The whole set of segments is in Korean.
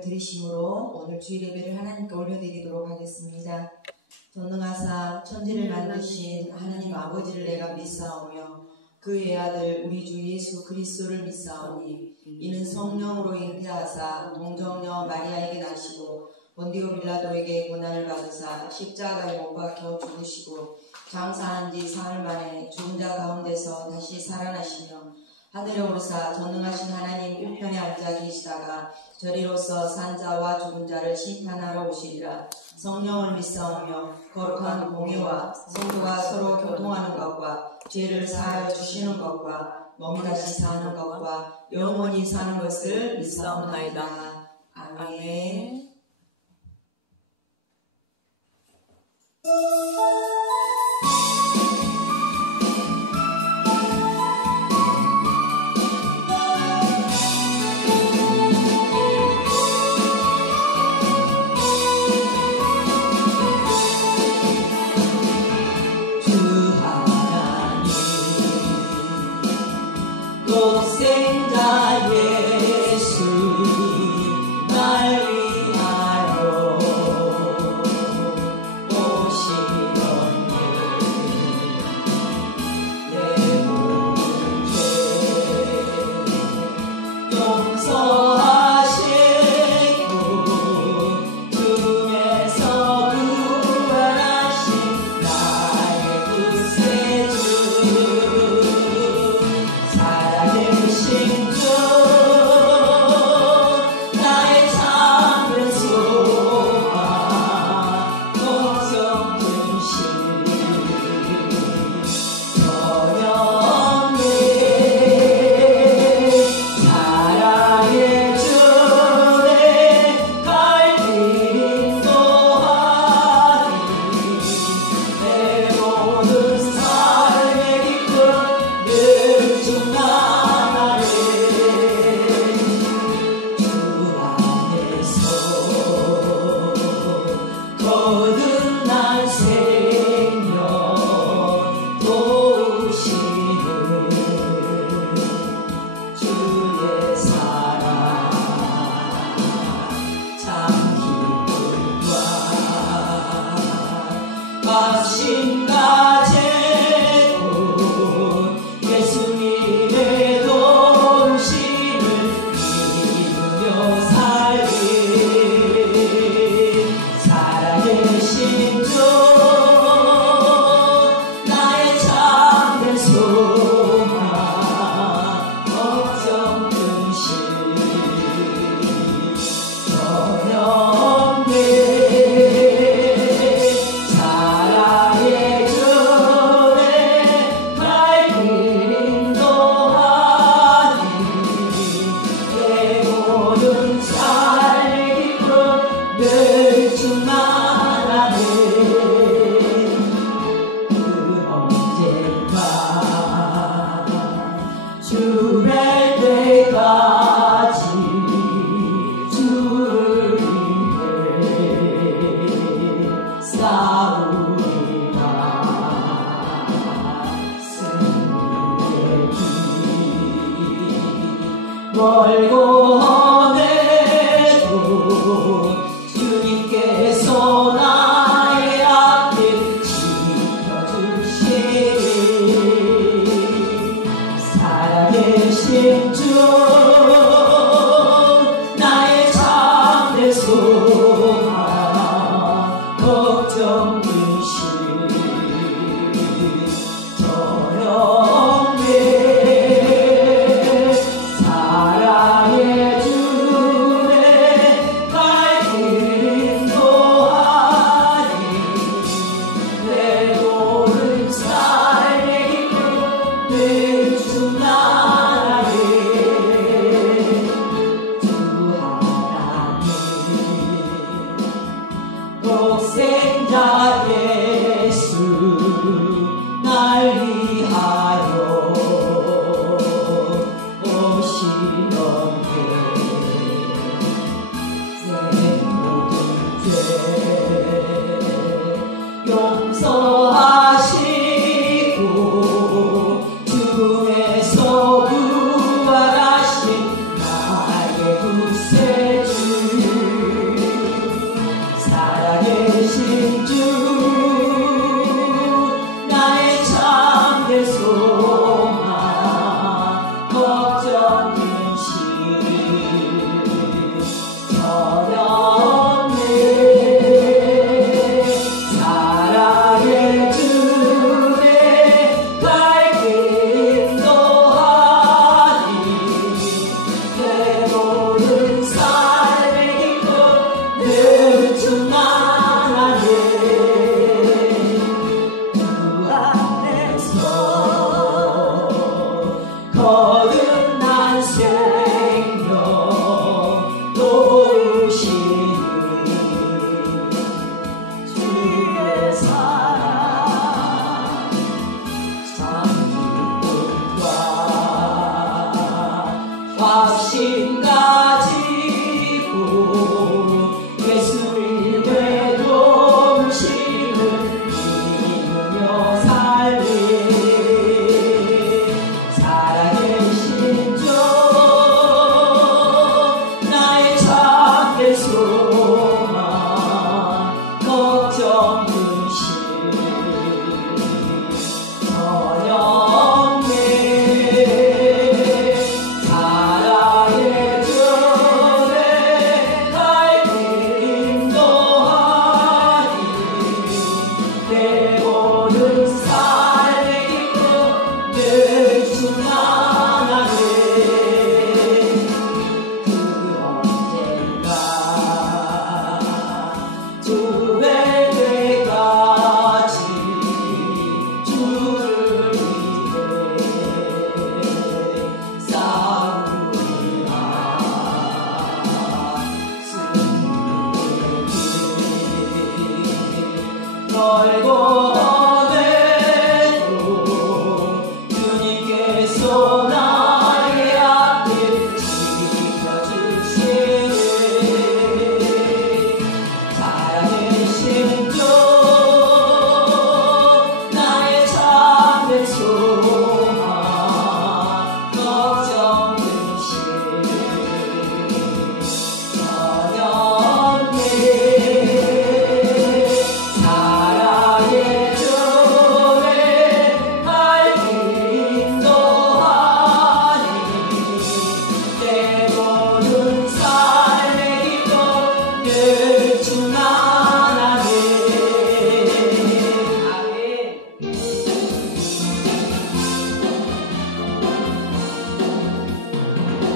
드리심으로 오늘 주일 예배를 하나님께 올려드리도록 하겠습니다. 전능하사 천지를 만드신 하나님 아버지를 내가 믿사오며 그의 아들 우리 주 예수 그리스도를 믿사오니 이는 성령으로 잉태하사 동정녀 마리아에게 나시고 본디오 빌라도에게 고난을 받으사 십자가에 못 박혀 죽으시고 장사한 지 사흘 만에 죽은 자 가운데서 다시 살아나시며 하늘에 오르사 전능하신 하나님 우편에 앉아 계시다가 저리로서 산자와 죽은 자를 심판하러 오시리라. 성령을 믿사오며 거룩한 공의와 성도가 서로 교통하는 것과 죄를 사하여 주시는 것과 몸이 다시 사는 것과 영원히 사는 것을 믿사옵나이다. 아멘. 독생자 예수 날 위하여 오시던 내 모든 죄 용서하시고 죽음에서 부활하신 나의 구세주 살아계신 주 나의 참된 소망 걱정 근심 전혀 없네 사랑의 주내 갈 길 인도하니 내 모든 삶의 기쁨 늘 충만하네 주 안에서 거듭난 생명 도우시는 주의 사랑 참 기쁨과 마침까지 예수님의 도우심을 믿으며 살리 살아계신 주 나의 참된 소망 걱정 근심 전혀 없네 사랑의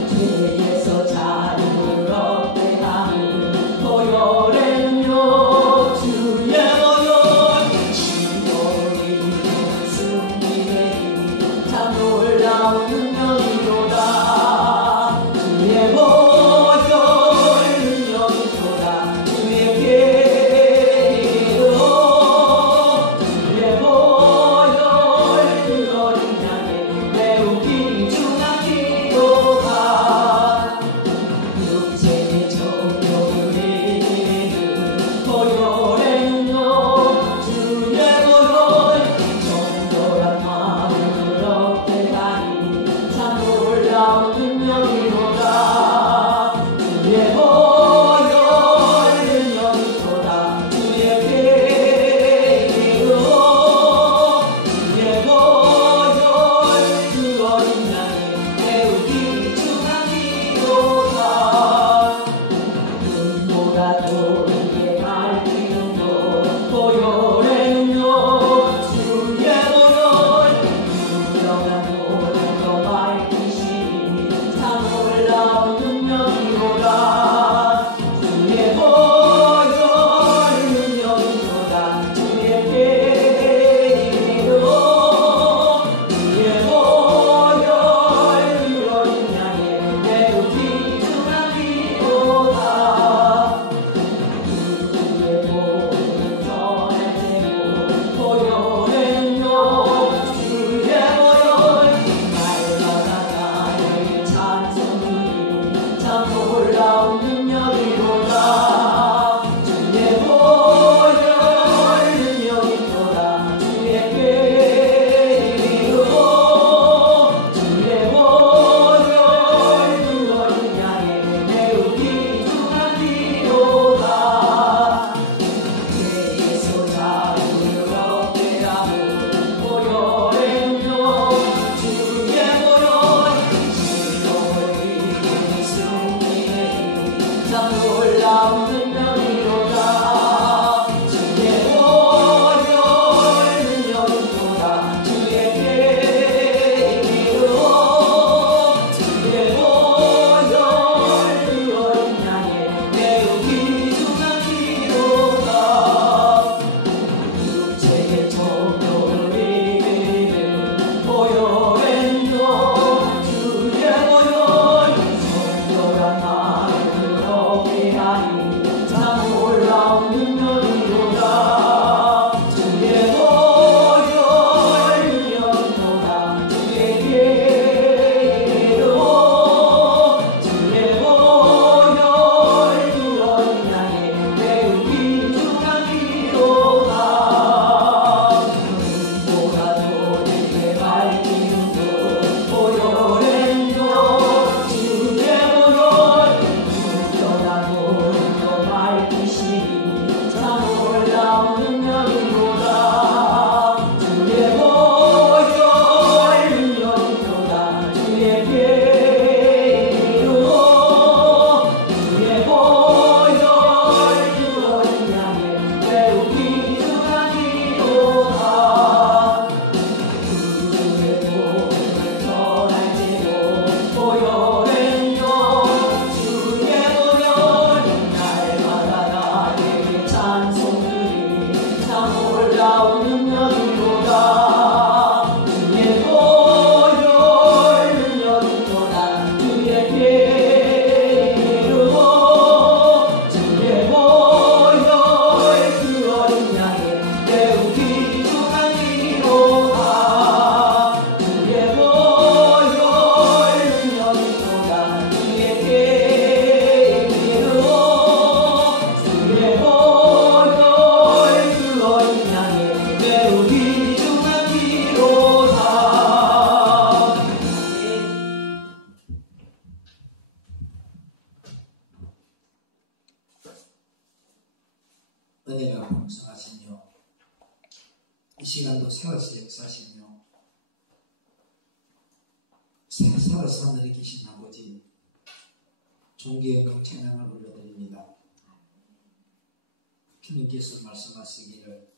죄에서 자유를 얻게 하는 보혈은요 주의 보혈 신도를 이루는 승리의 힘이 참 놀라운 능력이로다. 주의 보혈 능력이로다. 주의 피로 주의 보혈 그 어린 양의 매우 귀중한 피로다. 육체의 정욕을 이기는 보혈은요 주의 보혈 정결한 마음을 얻게 하니 참 놀라운 능력이로다. 주의 보혈 능력이로다. 주의 피로 주의 보혈 그 어린 양의 매우 귀중한 피로다. 눈보다 도리게 밝히는 것 보혈은요 주의 보혈 유명한 모든 것 밝히시니 참 놀라운 능력이로다. 주의 보혈 능력이로다. 주의 피로 주의 보혈 그 어린 양의 매우 귀중한 피로다. 주의 복음을 전해지고 보혈은요 주의 보혈 날마다 나를 찬송하니 참 놀라운 능력이로다. 주의 보혈 능력이로다. 주의 피로 주의 보혈 그 어린 양의 매우 귀중한 피로다. 죄에서 자유를 얻게 하는 보혈은요 주의 보혈 신동을 이기는 승리의 힘이 참 놀라운 능력이로다. 주의 보혈 능력이로다. 주의 피로 주의 보혈 그 어린 양의 매우 귀중한 피로다. 육체의 정욕을 이기는 보혈은요 주의 보혈 정결한 마음을 얻게 하니 은혜가 풍성하시며 이 시간도 살아서 역사하시며 살아서 하늘에 계신 아버지 존귀 영광 찬양을 올려드립니다. 주님께서 말씀하시기를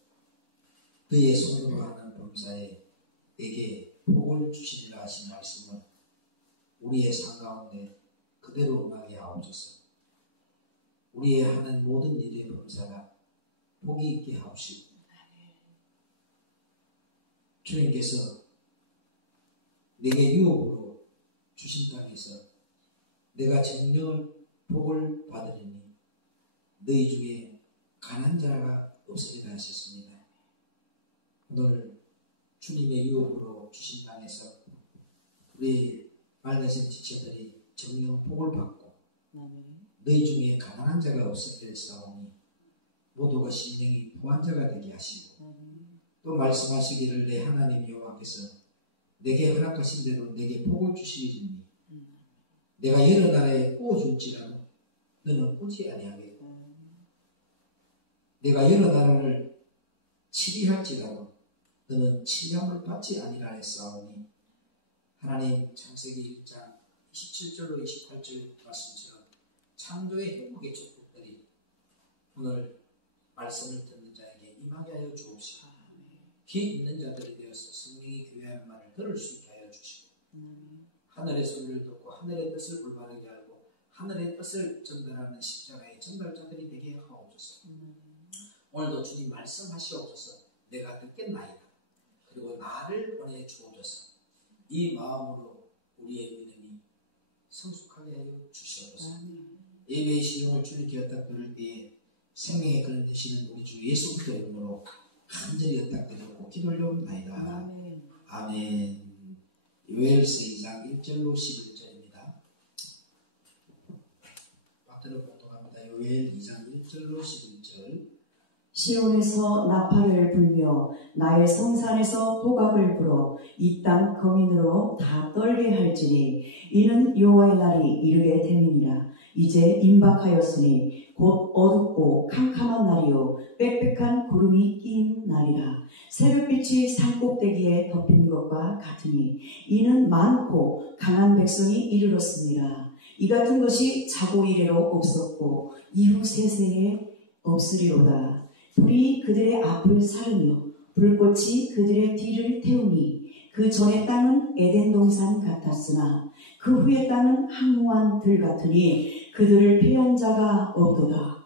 그의 손으로 하는 범사에게 복을 주시리라 하신 말씀을 우리의 삶 가운데 그대로 응하게 하옵소서. 우리의 하는 모든 일의 범사가 복이 있게 하옵시고 주님께서 내게 유업으로 주신 땅에서 내가 정령 복을 받으리니 너희 중에 가난한 자가 없으리라 하셨습니다. 오늘 주님의 유업으로 주신 땅에서 우리 말대신 지체들이 정령 복을 받고 너희 중에 가난한 자가 없으리라 사오니 모두가 심령이 부한 자가 되게 하시고 또 말씀하시기를 내 하나님 여호와께서 내게 허락하신 대로 내게 복을 주시리니 내가 여러 나라에 꾸어줄지라도 너는 꾸지 아니하겠고 내가 여러 나라를 치리할지라도 너는 치리함을 받지 아니라 했사오니 하나님 창세기 1장 27절로 28절 말씀처럼 창조의 행복의 축복들이 오늘 말씀을 듣는 자에게 임하게 하여 주옵시고 귀 있는 자들이 되어서 성령이 교회할 말을 들을 수 있게 하여 주시고 하늘의 소리를 듣고 하늘의 뜻을 올바르게 알고 하늘의 뜻을 전달하는 십자가의 전달자들이 되게 하옵소서. 오늘도 주님 말씀하시옵소서. 내가 듣겠나이다. 그리고 나를 보내 주옵소서. 이 마음으로 우리의 믿음이 성숙하게 하여 주시옵소서. 예배의 시종을 주님께 엿닥들 때에 생명의 그런 되시는 우리 주 예수 그리스도의 이름으로 간절히 엿닥드렸고 기도 올려옵나이다. 아멘. 요엘서 2장 1절로 11절입니다. 박대로 봉독합니다. 요엘 2장 1절로 11절. 시온에서 나팔을 불며 나의 성산에서 호각을 불어 이 땅 거민으로 다 떨게 할지니 이는 여호와의 날이 이르게 됨이니라. 이제 임박하였으니 곧 어둡고 캄캄한 날이요 빽빽한 구름이 낀 날이라. 새벽빛이 산꼭대기에 덮인 것과 같으니 이는 많고 강한 백성이 이르렀습니다. 이 같은 것이 자고 이래로 없었고 이후 세세에 없으리로다. 불이 그들의 앞을 사르며 불꽃이 그들의 뒤를 태우니 그 전의 땅은 에덴 동산 같았으나 그 후의 땅은 항무한 들 같으니 그들을 피한 자가 없도다.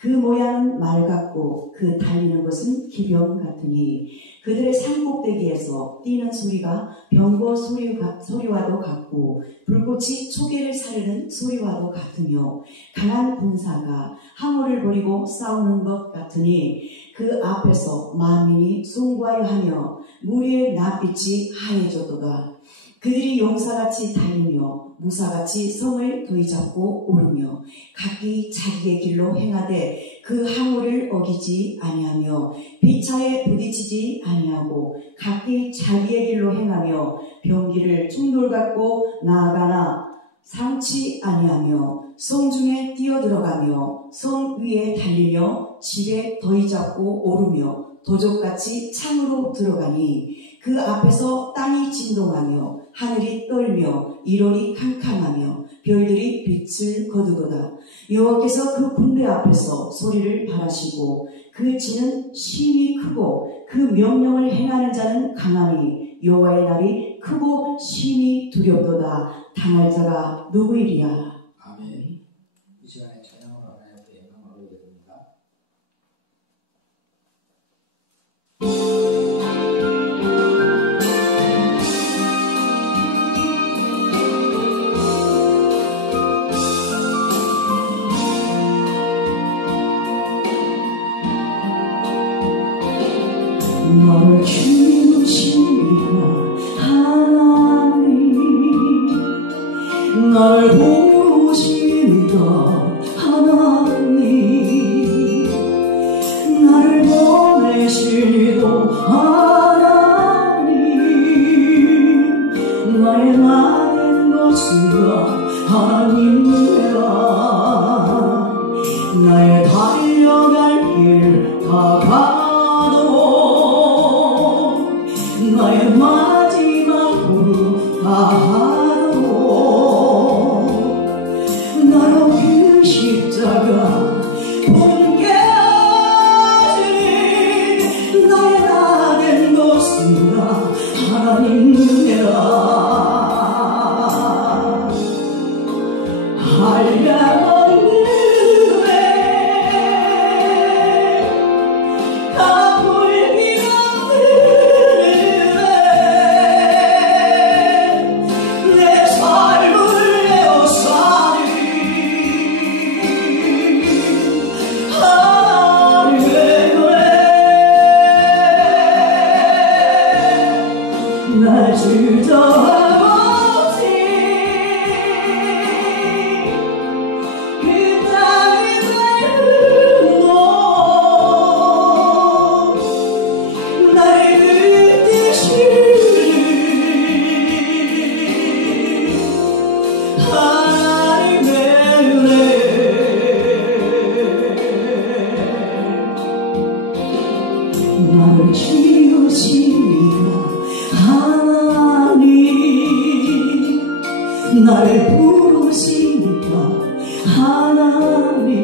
그 모양은 말 같고 그 달리는 것은 기병 같으니 그들의 산꼭대기에서 뛰는 소리가 병거 소리와도 같고 불꽃이 초계를 사르는 소리와도 같으며 강한 군사가 항우를 버리고 싸우는 것 같으니 그 앞에서 만민이 송구하여 하며 무리의 낯빛이 하얘졌도다. 그들이 용사같이 달리며 무사같이 성을 도이잡고 오르며 각기 자기의 길로 행하되 그 항우를 어기지 아니하며 비차에 부딪히지 아니하고 각기 자기의 길로 행하며 병기를 충돌 갖고 나아가나 상치 아니하며 성 중에 뛰어들어가며 성 위에 달리며 집에 더이잡고 오르며 도적같이 창으로 들어가니 그 앞에서 땅이 진동하며 하늘이 떨며 일월이 캄캄하며 별들이 빛을 거두도다. 여호와께서 그 군대 앞에서 소리를 발하시고 그 진은 심히 크고 그 명령을 행하는 자는 강하니 여호와의 날이 크고 심히 두렵도다. 당할 자가 누구이리야. 아멘. 이 시간에 찬양으로 하나님께 영광을 올려드립니다. 너를 주시리라 하나님 널 나를 지으시니까 하나님, 나를 부르시니까 하나님,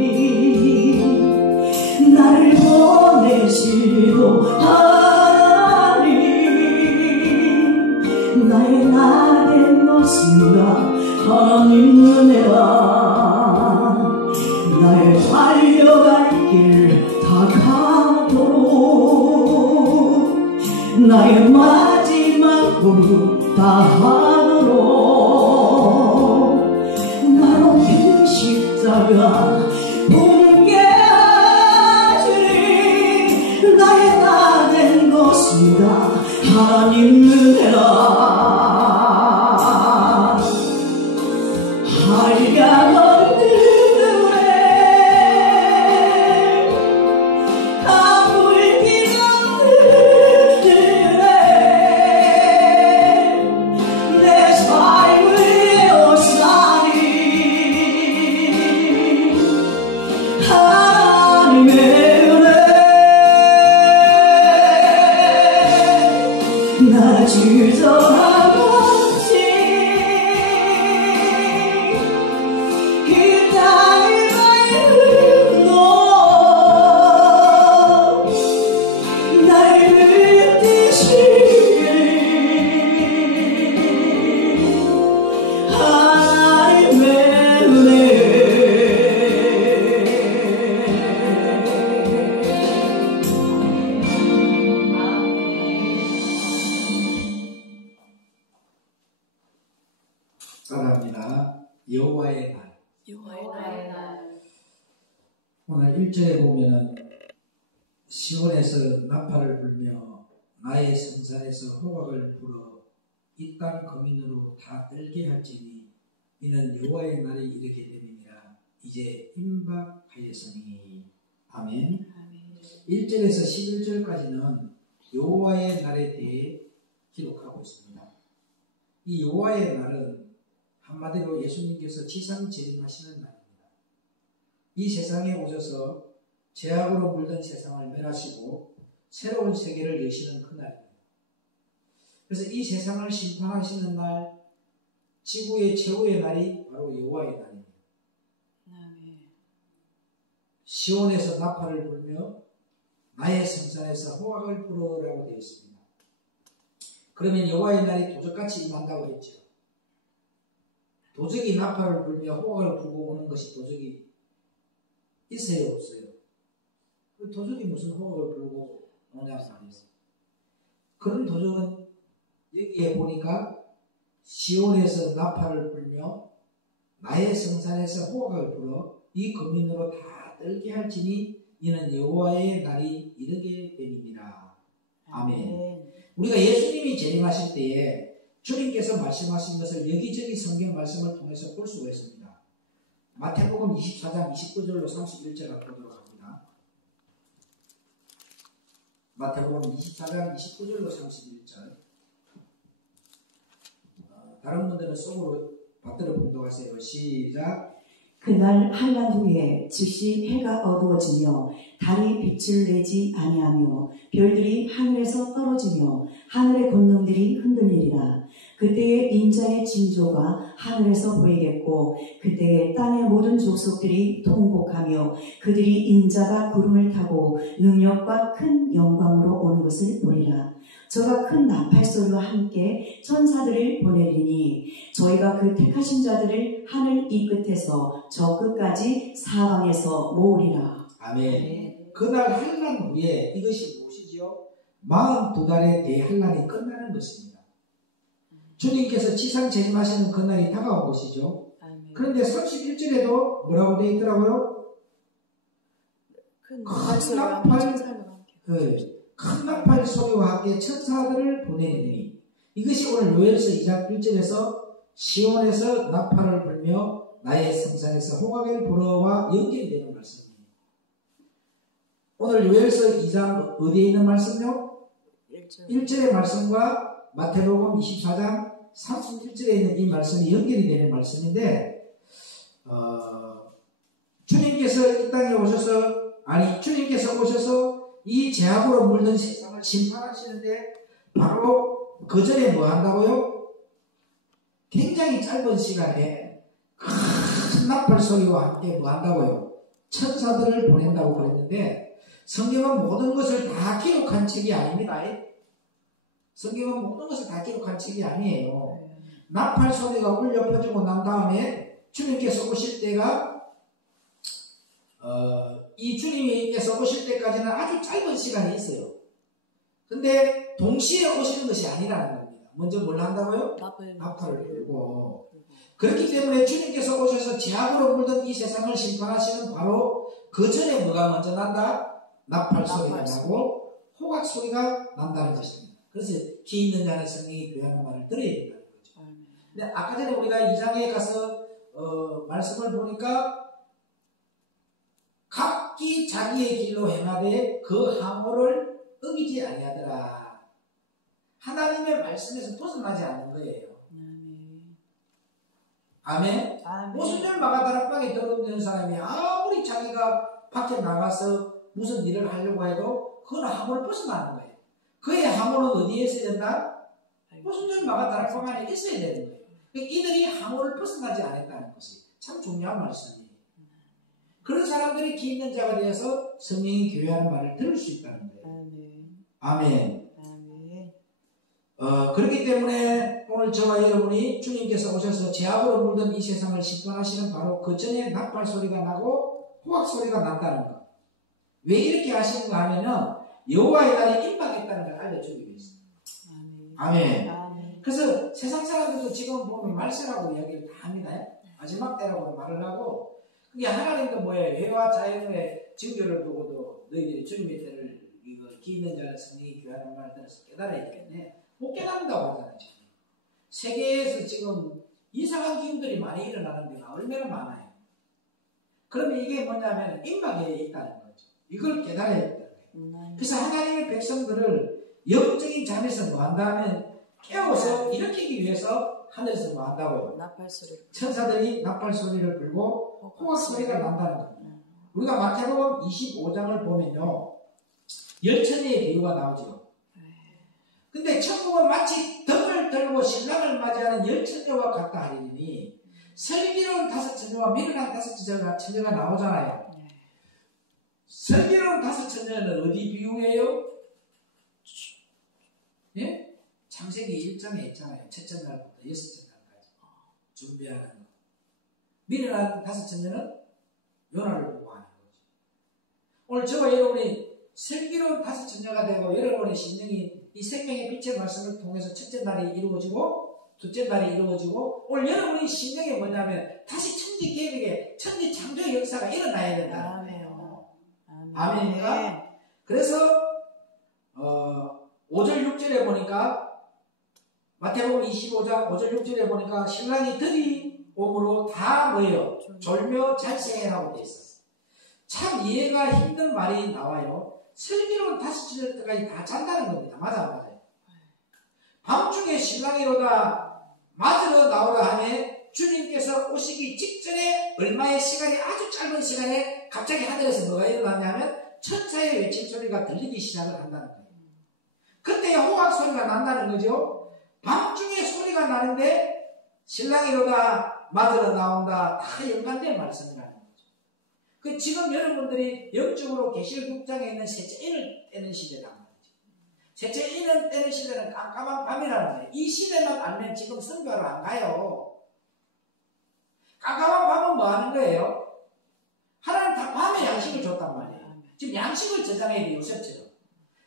나를 보내시고 하나님, 나의 나된 것입니다. 하나님 은혜라. 나의 달려갈 길 다 가도록, 나의 마지막 걸음 다 하도록, 나로 그 십자가 옮게 하시리. 나의 나 된 것입니다. 하나님 은혜라. 하얀 들에 가물기 들에 내 삶을 에워싸니 하나님의 은혜. 나 주저함 없이 이 땅을 흐르고 나를 믿으시리. 하나님의 은혜. 사랑합니다. 여호와의 날. 여호와의 날. 오늘 1절에 보면은 시온에서 나팔을 불며 나의 성산에서 호각을 불어 이 땅 거민으로 다 떨게 할지니 이는 여호와의 날이 이르게 됨이니라. 이제 임박하였으니. 아멘. 1절에서 11절까지는 여호와의 날에 대해 기록하고 있습니다. 이 여호와의 날은 한마디로 예수님께서 지상 재림하시는 날입니다. 이 세상에 오셔서 죄악으로 물든 세상을 멸하시고 새로운 세계를 여시는 그날입니다. 그래서 이 세상을 심판하시는 날, 지구의 최후의 날이 바로 여호와의 날입니다. 시온에서 나팔을 불며 나의 성산에서 호각을 불어라고 되어 있습니다. 그러면 여호와의 날이 도적같이 임한다고 했죠. 도적이 나팔을 불며 호각을 불고 오는 것이 도적이 있어요, 없어요? 도적이 무슨 호각을 불고 오냐고 말이었어요. 그런 도적은 여기에 보니까 시온에서 나팔을 불며 나의 성산에서 호각을 불어 이 거민으로 다 떨게 할지니 이는 여호와의 날이 이르게 됨이니라. 아멘. 우리가 예수님이 재림하실 때에 주님께서 말씀하신 것을 여기저기 성경 말씀을 통해서 볼 수가 있습니다. 마태복음 24장 29절로 31절 보도록 합니다. 마태복음 24장 29절로 31절. 다른 분들은 속으로 받들어 본독하세요. 시작. 그날 한란 후에 즉시 해가 어두워지며 달이 빛을 내지 아니하며 별들이 하늘에서 떨어지며 하늘의 권능들이 흔들리리라. 그때에 인자의 징조가 하늘에서 보이겠고 그때에 땅의 모든 족속들이 통곡하며 그들이 인자가 구름을 타고 능력과 큰 영광으로 오는 것을 보리라. 저가 큰 나팔소리와 함께 천사들을 보내리니 저희가 그 택하신 자들을 하늘 이 끝에서 저 끝까지 사방에서 모으리라. 아멘. 그날 한란 후에 이것이 무엇이지요? 42달의 대한란이 끝나는 것입니다. 주님께서 지상 재림하시는 그날이 다가온 것이죠. 그런데 31절에도 뭐라고 되어 있더라고요? 큰 나팔 소리와 함께 천사들을 보내리니 이것이 오늘 요엘서 2장 1절에서 시온에서 나팔을 불며 나의 성산에서 호각을 불어와 연결이 되는 말씀입니다. 오늘 요엘서 2장 어디에 있는 말씀요? 1절의 말씀과 마태복음 24장 31절에 있는 이 말씀이 연결이 되는 말씀인데 주님께서 이 땅에 오셔서 주님께서 오셔서 이 죄악으로 물든 세상을 심판하시는데 바로 그 전에 뭐 한다고요? 굉장히 짧은 시간에 큰 나팔 소리와 함께 뭐 한다고요? 천사들을 보낸다고 그랬는데 성경은 모든 것을 다 기록한 책이 아닙니다. 성경은 모든 것을 다 기록한 책이 아니에요. 나팔 소리가 울려 퍼지고 난 다음에 주님께서 오실 때가 이 주님께서 오실 때까지는 아주 짧은 시간이 있어요. 근데 동시에 오시는 것이 아니라는 겁니다. 먼저 뭘 한다고요? 나팔을 불고. 그렇기 때문에 주님께서 오셔서 죄악으로 물든 이 세상을 심판하시는 바로 그 전에 뭐가 먼저 난다? 나팔 소리가 나고 호각 소리가 난다는 것입니다. 그래서 귀 있는 자는 성령이 교회하는 말을 들어야 된다는 거죠. 근데 아까 전에 우리가 2장에 가서 말씀을 보니까 각기 자기의 길로 행하되 그 항호를 어기지 아니하더라. 하나님의 말씀에서 벗어나지 않는 거예요. 아멘. 오순절 마가다락방에 들어오는 사람이 아무리 자기가 밖에 나가서 무슨 일을 하려고 해도 그건 항호를 벗어나는 거예요. 그의 항호는 어디에 있어야 된다? 오순절 마가다락방 안에 있어야 되는 거예요. 이들이 항호를 벗어나지 않았다는 것이 참 중요한 말씀이에요. 그런 사람들이 귀 있는 자가 되어서 성령이 교회하는 말을 들을 수 있다는 거예요. 아멘. 그렇기 때문에 오늘 저와 여러분이 주님께서 오셔서 죄악으로 물든 이 세상을 심판하시는 바로 그 전에 나팔 소리가 나고 호각 소리가 난다는 것. 왜 이렇게 하시는가 하면은 여호와의 날이 임박했다는 걸 알려주기 위해서. 아멘. 그래서 세상 사람들도 지금 보면 말세라고 이야기를 다 합니다. 마지막 때라고 말을 하고, 그게 하나님도 뭐예요? 해와 자연의 징조를 보고도 너희들이 주님의 때를 귀 있는 자는 성령이 교회하는 말을 들어서 깨달아야 되겠네. 못 깨닫는다고 하잖아요. 지금. 세계에서 지금 이상한 기운들이 많이 일어나는 데가 얼마나 많아요. 그러면 이게 뭐냐면 임박에 있다는 거죠. 이걸 깨달아야 된다는 거예요. 그래서 하나님의 백성들을 영적인 잠에서 뭐 한다면 깨워서 일으키기 위해서 하늘에서 뭐 한다고요? 천사들이 나팔 소리를 불고 호각 소리가 난다는 겁니다. 우리가 마태복음 25장을 보면요, 열처녀의 비유가 나오죠. 근데 천국은 마치 덕을 들고 신랑을 맞이하는 열처녀와 같다 하리니 슬기로운 5처녀와 미련한 5처녀가 나오잖아요. 슬기로운 5처녀는 어디 비유예요? 예? 창세기 1장에 있잖아요. 첫째 날부터 6째 날까지 준비하는 거. 미련한 5처녀는 요나를 보고 하는 거죠. 오늘 저와 여러분이 슬기로운 5처녀가 되고 여러분의 심령이 이 생명의 빛의 말씀을 통해서 첫째 날이 이루어지고 둘째 날이 이루어지고 오늘 여러분의 심령이 뭐냐면 다시 천지 계획의 천지 창조의 역사가 일어나야 된다는 거예요. 아멘입니까? 그래서 5절 6절에 보니까 마태복음 25장 5절 6절에 보니까 신랑이 들이옴으로 다 뭐예요? 졸며 잘생이라고 되어 있었어요. 참 이해가 힘든 말이 나와요. 슬기로운 5처녀까지 다 잔다는 겁니다. 맞아요. 밤중에 신랑이로다 맞으러 나오라 하매 주님께서 오시기 직전에 얼마의 시간이 아주 짧은 시간에 갑자기 하늘에서 뭐가 일어나냐면 천사의 외침 소리가 들리기 시작을 한다는 거예요. 그때 호각 소리가 난다는 거죠. 밤중에 소리가 나는데 신랑이로다 맞으러 나온다, 다 연관된 말씀이라는 거죠. 그 지금 여러분들이 영적으로 계시록 6장에 있는 셋째 인을 떼는 시대란 말이죠. 셋째 인을 떼는 시대는 깜깜한 밤이라는 거예요. 이 시대만 알면 지금 선교하러 안 가요. 깜깜한 밤은 뭐 하는 거예요? 하나님 다 밤에 양식을 줬단 말이에요. 지금 양식을 저장해야 돼요. 요셉처럼.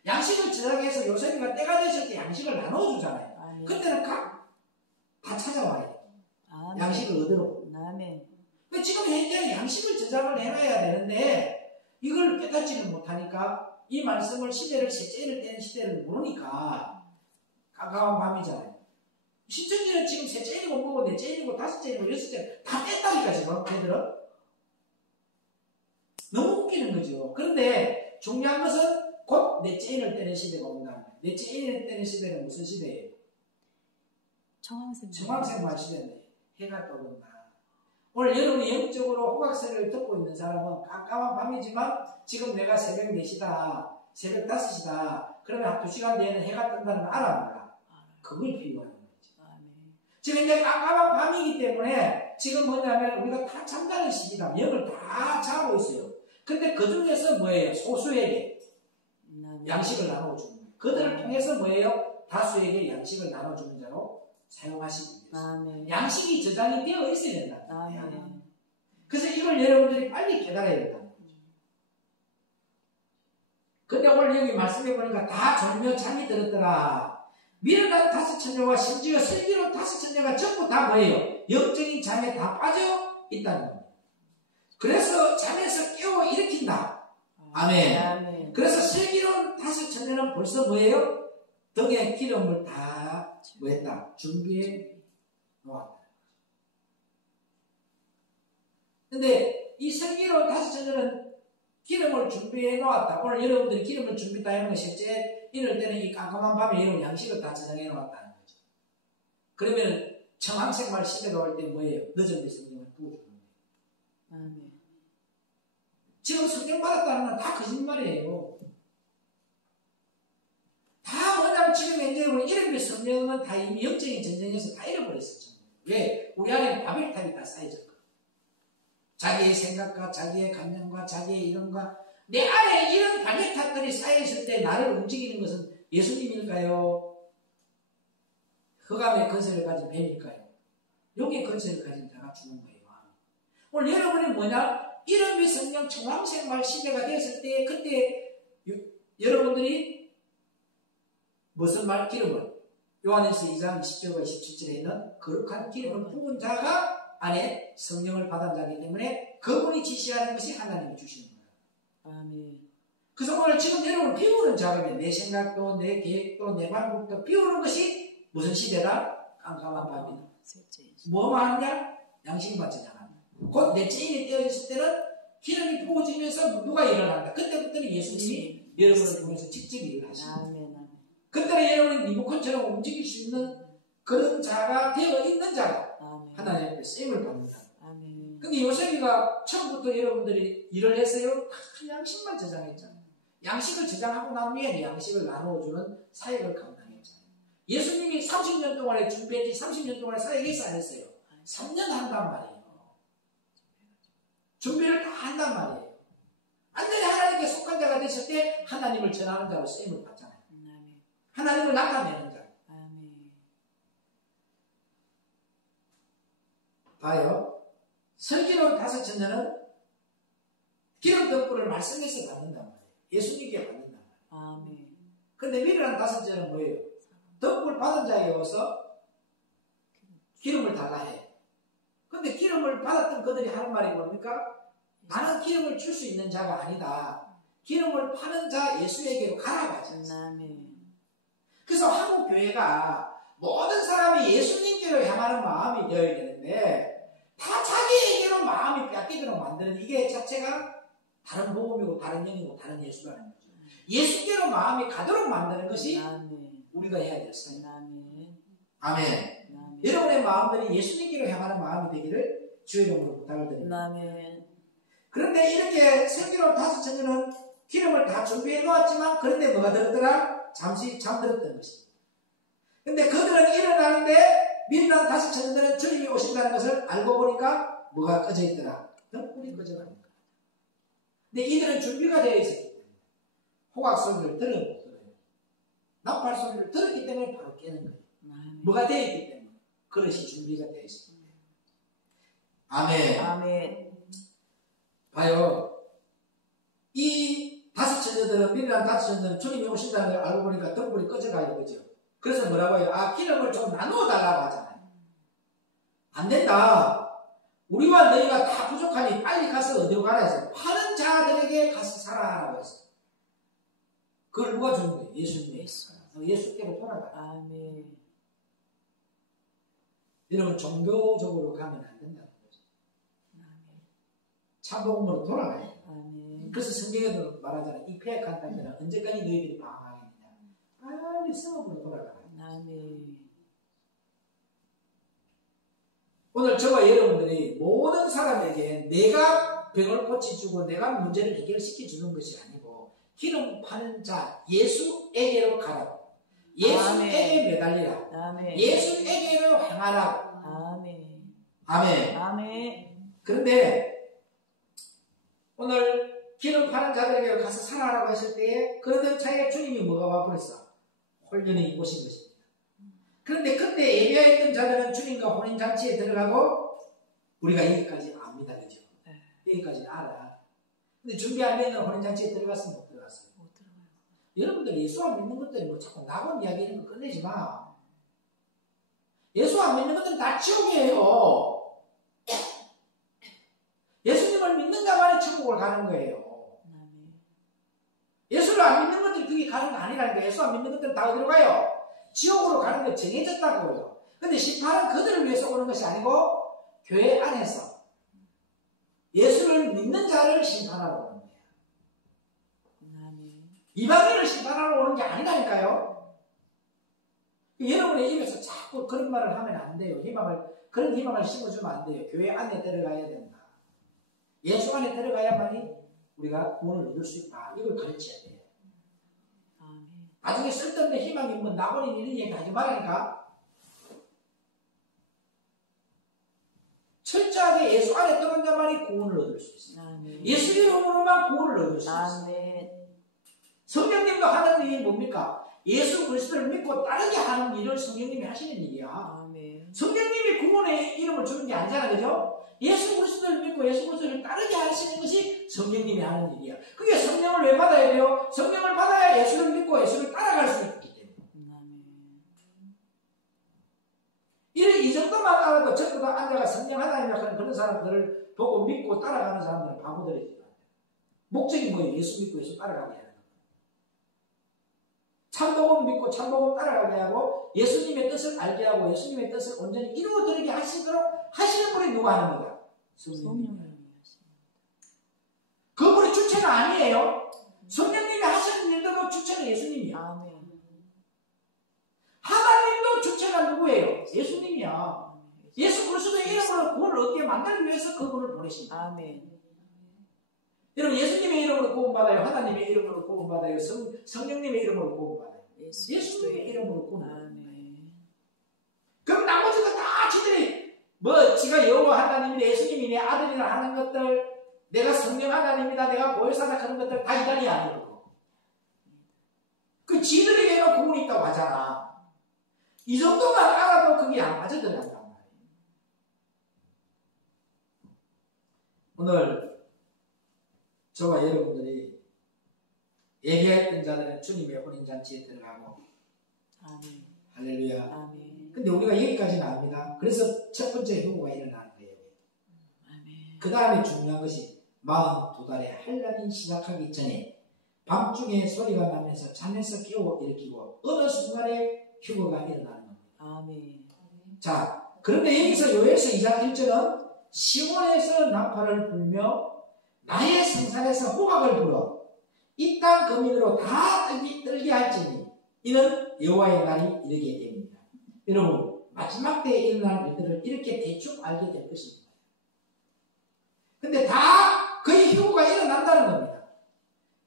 양식을 저장해서 요셉이가 때가 되실 때 양식을 나눠주잖아요. 그때는 다 찾아와요. 양식을 얻으러. 근데 지금 현재 양식을 저장을 해놔야 되는데 이걸 깨닫지는 못하니까 이 말씀을 시대를 셋째 인을 떼는 시대를 모르니까 깜깜한 밤이잖아요. 신천지는 지금 셋째 인이고 뭐고 넷째 인이고 다섯째 인이고 여섯째 다 뗐다니까 지금 걔들은. 너무 웃기는 거죠. 그런데 중요한 것은 곧 넷째 인을 떼는 시대가 온다. 넷째 인을 떼는 시대는 무슨 시대예요? 청황생만 시대인데 해가 떠온다. 오늘 여러분이 영적으로 호각소리를 듣고 있는 사람은 깜깜한 밤이지만 지금 내가 새벽 4시다, 새벽 5시다. 그러면 한 2시간 내에는 해가 뜬다는 걸 알아 몰라? 그걸 비유하는 거지. 지금 이제 깜깜한 밤이기 때문에 지금 뭐냐면 우리가 다 잠자는 시기다. 영을 다 자고 있어요. 근데 그 중에서 뭐예요? 소수에게 양식을 나눠주는 거예요. 그들을 통해서 뭐예요? 다수에게 양식을 나눠주는 자로 사용하시기 위해서. 양식이 저장이 되어 있어야 된다. 그래서 이걸 여러분들이 빨리 깨달아야 된다. 근데 오늘 여기 말씀해 보니까 다 졸며 잠이 들었더라. 미련한 5처녀와 심지어 슬기로운 5처녀가 전부 다 뭐예요? 영적인 잠에 다 빠져 있다는 겁니다. 그래서 잠에서 깨워 일으킨다. 아멘. 그래서 슬기로운 5처녀는 벌써 뭐예요? 등에 기름을 다 뭐했다? 준비해 놓았다. 근데 이 슬기로운 5처녀는 기름을 준비해 놓았다. 오늘 여러분들이 기름을 준비했다 하는 건 실제 이럴 때는 이 깜깜한 밤에 여러분 양식을 다 저장해 놓았다는 거죠. 그러면 청황생활 시대가 올 때 뭐예요? 늦은 데 성령을 부어주는 거예요. 지금 성령 받았다는 건 다 거짓말이에요. 다 뭐냐면 지금 현재 우리 이름의 성령은 다 이미 영적인 전쟁에서 다 잃어버렸었죠. 왜? 우리 안에 바벨탑이 다 쌓여졌거든요. 자기의 생각과 자기의 감정과 자기의 이론과 내 안에 이런 바벨탑들이 쌓여있을 때 나를 움직이는 것은 예수님일까요? 흑암의 건설을 가진 뱀일까요? 용의 건설을 가진 자가 죽은 거예요. 오늘 여러분이 뭐냐? 이런 성령 청황생활 시대가 됐을 때 그때 여러분들이 무슨 말? 기름을 요한일서 2장 20절과 27절에 있는 거룩한 기름을 부은 자가 안에 성령을 받은 자이기 때문에 그분이 지시하는 것이 하나님이 주시는 거예요. 아멘. 그래서 오늘 지금 여러분 비우는 작업이 내 생각도 내 계획도 내 방법도 비우는 것이 무슨 시대다? 깜깜한 밤이다. 뭐만 하냐? 양식만 저장한다. 곧 내 죄인이 떼어졌을 때는 기름이 부어지면서 누가 일을 한다. 그때부터는 예수님이 여러분을 통해서 직접 일을 하십니다. 그때는 여러분이 리모컨처럼 움직일 수 있는 그런 자가 되어 있는 자가 하나님 앞에 쓰임을 받는다. 근데 요셉이가 처음부터 여러분들이 일을 했어요. 다 양식만 저장했잖아요. 양식을 저장하고 난 후에 양식을 나누어주는 사역을 감당했잖아요. 예수님이 30년 동안에 준비했지 30년 동안에 사역했어 안 했어요? 3년 한단 말이에요. 준비를 다 한단 말이에요. 완전히 하나님께 속한 자가 됐을 때 하나님을 전하는 자로 쓰임을 받잖아요. 하나님을 나타내는 자. 봐요. 슬기로운 5처녀는 기름 덕분을 말씀에서 받는단 말이에요. 예수님께 받는단 말이에요. 근데 미련한 5처녀는 뭐예요? 덕분을 받은 자에게 와서 기름을 달라 해. 근데 기름을 받았던 그들이 하는 말이 뭡니까? 나는 기름을 줄 수 있는 자가 아니다. 기름을 파는 자 예수에게로 가라가자. 그래서 한국 교회가 모든 사람이 예수님께로 향하는 마음이 되어야 되는데 다 자기에게로 마음이 뺏기도록 만드는 이게 자체가 다른 복음이고 다른 영이고 다른 예수라는 거죠. 예수께로 마음이 가도록 만드는 것이 우리가 해야 될 사역. 아멘. 여러분의 마음들이 예수님께로 향하는 마음이 되기를 주의 이름으로 부탁을 드립니다. 그런데 이렇게 슬기로운 5처녀는 기름을 다 준비해 놓았지만 그런데 뭐가 들었더라? 잠시 잠들었던 것입니다. 근데 그들은 일어나는데 미련한 5처녀들은 주님이 오신다는 것을 알고 보니까 뭐가 꺼져 있더라? 등불이 꺼져갑니다. 근데 이들은 준비가 되어 있었기 때문에 호각 소리를 들어요. 나팔 소리를 들었기 때문에 바로 깨는 거예요. 뭐가 되어 있기 때문에 그릇이 준비가 되어 있습니다. 아멘. 아멘. 봐요. 이 5처녀들은 미련한 5처녀들은 주님이 오신다는 걸 알고 보니까 등불이 꺼져가요. 그죠? 그래서 뭐라고 해요? 기름을 좀 나누어 달라고 하잖아요. 안 된다. 우리와 너희가 다 부족하니 빨리 가서 어디로 가라 해서 파는 자들에게 가서 사라라고 했어요. 그걸 누가 주는 거예요? 예수님이. 예수께로 돌아가요. 아멘. 여러분 종교적으로 가면 안 된다는 거죠. 참복음으로 돌아가요. 아멘. 그래서 성경에도 말하잖아요. 이 폐역한 땅들은 언제까지 너희들이 방황하겠냐. 빨리 성읍으로 돌아가라. 아멘. 오늘 저와 여러분들이 모든 사람에게 내가 병을 고쳐주고 내가 문제를 해결시켜주는 것이 아니고 기름 파는 자 예수에게로 가라. 예수에게 매달리라. 아멘. 예수에게로 향하라. 아멘. 아멘. 아멘. 그런데 오늘 기름 파는 자들에게 가서 살아라고 했을 때에 그러던 차에 주님이 뭐가 와버렸어? 홀연히 오신 것입니다. 그런데 그때 예배했던 자들은 주님과 혼인잔치에 들어가고 우리가 여기까지 압니다. 그죠? 여기까지는 알아. 근데 준비 안 되는 혼인잔치에 들어갔으면 못 들어갔어요. 못 들어가요. 여러분들 예수 안 믿는 것들이 뭐 자꾸 낙원 이야기 이런 거 끝내지 마. 예수 안 믿는 것들은 다 지옥이에요. 예수님을 믿는 자만이 천국을 가는 거예요. 예수를 안 믿는 것들이 그게 가는 거 아니라니까. 예수 안 믿는 것들은 다 어디로 가요? 지옥으로 가는 게 정해졌다고요. 근데 심판은 그들을 위해서 오는 것이 아니고 교회 안에서 예수를 믿는 자를 심판하러 오는 거예요. 이방인을 심판하러 오는 게 아니라니까요. 여러분의 입에서 자꾸 그런 말을 하면 안 돼요. 그런 희망을 심어주면 안 돼요. 교회 안에 들어가야 된다. 예수 안에 들어가야만이 우리가 구원을 얻을 수 있다. 이걸 가르쳐야 돼요. 나중에 쓸데없는 희망이 뭐 나버린 이런 얘기 하지 말라니까. 철저하게 예수 안에 들어온 자만이 구원을 얻을 수 있어요. 예수 이름으로만 구원을 얻을 수 있어요. 성령님도 하는 일이 뭡니까? 예수 그리스도를 믿고 따르게 하는 일을 성령님이 하시는 일이야. 성령님이 구원의 이름을 주는 게 아니잖아, 그죠? 예수 그리스도를 믿고 예수 그리스도를 따르게 하시는 것이 성령님이 하는 일이야. 그게 성령을 왜 받아야 돼요? 성령을 받아야 예수를 믿고 예수를 따라갈 수 있기 때문에. 이 정도만 알아도 전부 다 앉아가 성령 하나님이라고 하는 그런 사람들을 보고 믿고 따라가는 사람들은 바보들이지. 목적이 뭐예요? 예수 믿고 예수 따라가게 하는 거예요. 참복음 믿고 참복음 따라가게 하고 예수님의 뜻을 알게 하고 예수님의 뜻을 온전히 이루어드리게 하시도록 하시는 분이 누가 하는 거다? 성령님이. 그분이 주체가 아니에요. 성령님이 하시는 일들도 주체는 예수님이야. 하나님도 주체가 누구예요? 예수님이야. 예수 그리스도의 이름으로 구원을 얻게 만들기 위해서 그분을 보내십니다. 여러분 예수님의 이름으로 구원받아요? 하나님의 이름으로 구원받아요? 성령님의 이름으로 구원받아요? 예수님의 이름으로 구원받아요. 그럼 나머지도 다 지들이 지가 여호와 하나님이네 예수님이네 아들이라 하는 것들 내가 성령 하나님이다 내가 보혜사다 하는 것들 다 이단이 아니고 그 지들에게만 구원이 있다고 하잖아. 이 정도만 알아도 그게 안 빠져들어간단 말이에요. 오늘 저와 여러분들이 예비했던 자들은 주님의 혼인잔치에 들어가고 할렐루야. 근데 우리가 여기까지는 압니다. 그래서 첫 번째 효고가 일어나는 거예요. 그 다음에 중요한 것이 42달에 한란이 시작하기 전에 밤중에 소리가 나면서 잠에서 깨워 일으키고 어느 순간에 휴거가 일어나는 겁니다. 자, 그런데 여기서 요엘서 2장 1절은 시온에서 나팔을 불며 나의 성산에서 호각을 불어 이 땅 거민으로 다 떨게 할지니 이는 여호와의 날이 이르게 됩니다. 여러분 마지막 때에 일어날 일들을 이렇게 대충 알게 될 것입니다. 근데 다 거의 휴거가 일어난다는 겁니다.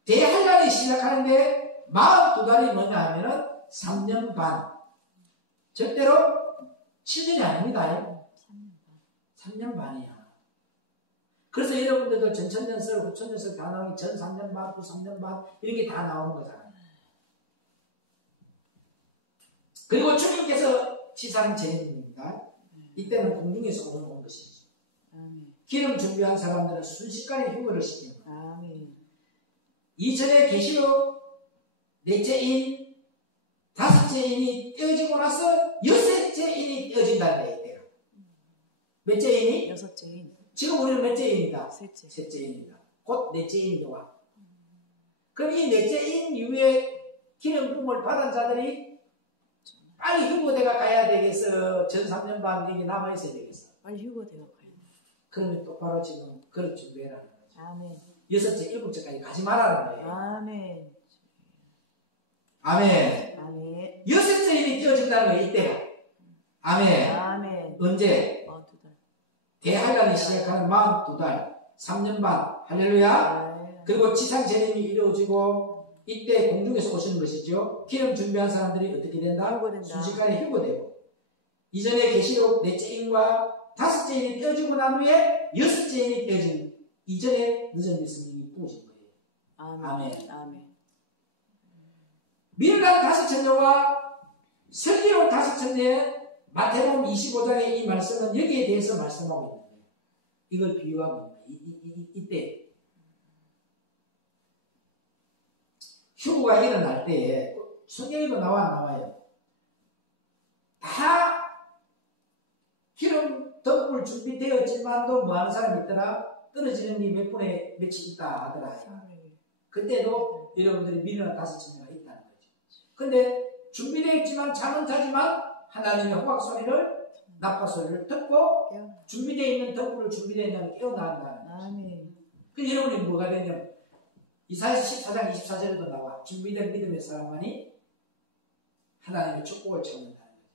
대한란이 시작하는데 42달이 뭐냐 하면은 3년 반. 절대로 7년이 아닙니다. 3년 반이야. 그래서 여러분들도 전천년설, 후천년설 다 나오니 전 3년 반, 후 3년 반 이런 게 다 나오는 거잖아요. 그리고 주님께서 치사한 재림입니다. 이때는 공중에서 오는 것이죠. 기름 준비한 사람들은 순식간에 휴거를 시키는 거예요. 이전에 계시록 넷째 인, 다섯째 인이 떼어지고 나서 여섯째 인이 떼어진다는 거예요. 이때가. 몇째 인이? 여섯째 인. 지금 우리는 몇째 인이다? 셋째 인이다. 곧 넷째 인이 와. 그럼 이 넷째 인 이후에 기름 부음을 받은 자들이 빨리 휴거대가 가야 되겠어? 전 3년 반 여기 남아있어야 되겠어? 빨리 휴거대가 가야 돼. 그러면 똑바로 지금 그런 준비해라는 거죠. 아멘. 여섯째, 일곱째까지 가지 말라는 거예요. 아멘. 아멘. 아멘. 여섯째 인이 떼어진다는 거예요. 이때가. 아멘. 아멘. 언제? 42달. 대한란이 시작하는 42달, 3년 반. 할렐루야. 그리고 지상 재림이 이루어지고 이때 공중에서 오시는 것이죠. 기름 준비한 사람들이 어떻게 된다? 휴거된다. 순식간에 휴거되고, 이전에 계시록 넷째 인과 다섯째 인이 떼어지고 난 후에 여섯째 인이 떼어진 이전에 늦은 예수님이 부으신 거예요. 아멘. 아멘. 미련한 다섯 천녀와 슬기로운 다섯 천녀의 마태복음 25장의 이 말씀은 여기에 대해서 말씀하고 있는 거예요. 이걸 비유하고 이때 휴거가 일어날 때에 성경에도 나와요. 다 기름 덕불 준비되었지만도 뭐 하는 사람이 있더라? 떨어지는 게 몇 분에 며칠 있다 하더라. 그때도 여러분들이 미련한 다섯 천녀가 있다는 거죠. 근데 준비되어 있지만 잠은 자지만 하나님의 호각 소리를 나파 소리를 듣고 준비되어 있는 덕불을 준비되어 있는 깨어난다는 거죠. 그 여러분이 뭐가 되냐면 이사야서 14장 24절에도 나와. 준비된 믿음의 사람만이 하나님의 축복을 찾는다는 거죠.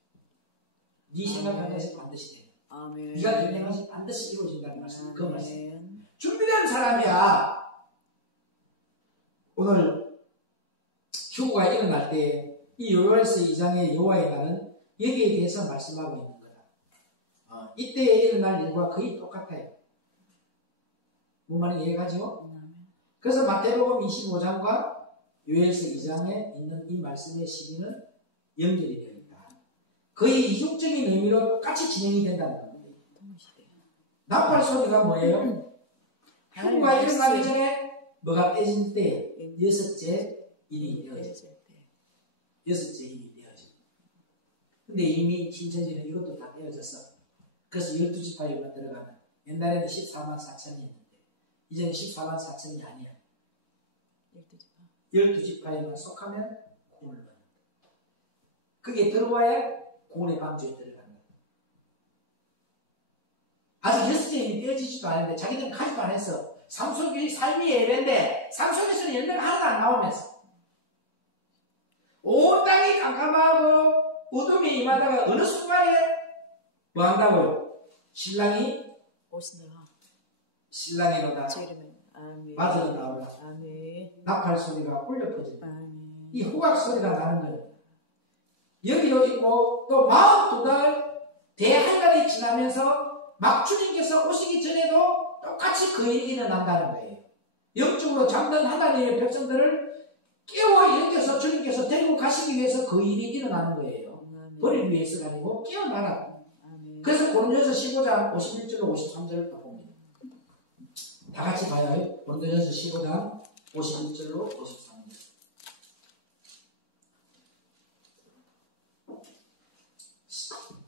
네 생각한 것이 반드시 돼. 네가 결정한 것이 반드시 이루어진다는 말씀. 그 말씀. 준비된 사람이야. 오늘 휴거가 일어날 때 이 요엘서 2장의 여호와의 날은 여기에 대해서 말씀하고 있는 거다. 이때에 일어날 일과 거의 똑같아요. 뭔 말인지 이해가죠? 그래서 마태복음 25장과 요엘서 2장에 있는 이 말씀의 시기는 연결이 되어 있다. 거의 이중적인 의미로 똑같이 진행이 된다는 겁니다. 나팔 소리가 뭐예요? 휴거가 일어나기 전에 뭐가 떼진 때 여섯째 일이 되어져. 여섯째 일이 되어져. 근데 이미 신천지는 이것도 다 되어졌어. 그래서 12지파에만 들어가면 옛날에는 14만 4천이 있는데 이제는 14만 4천이 아니야. 12지파에만 속하면 구원을 받는다. 그게 들어와야 구원의 방주에 들어간다. 아직 여섯째 일이 되어지지도 않았는데 자기는 가지도 안 했어. 삶속이 삶이 예배인데 삶 속에서는 열매가 하나도 안 나오면서 온 땅이 깜깜하고 어둠이 임하다가 어느 순간에 뭐 한다고요? 신랑이 신랑이로다 맞으러 나오라. 나팔 소리가 울려 퍼진다. 이 호각 소리가 나는 거예요. 여기도 있고 또 42달 대한날이 지나면서 막 주님께서 오시기 전에도 똑같이 그 일이 일어난다는 거예요. 영적으로 잠든 하나님의 백성들을 깨워 일으켜서 주님께서 데리고 가시기 위해서 그 일이 일어나는 거예요. 버리기 위해서가 아니고 깨어나라. 그래서 고린도전서 15장 51절로 53절을 봅니다. 다 같이 봐요. 고린도전서 15장 51절로 53절.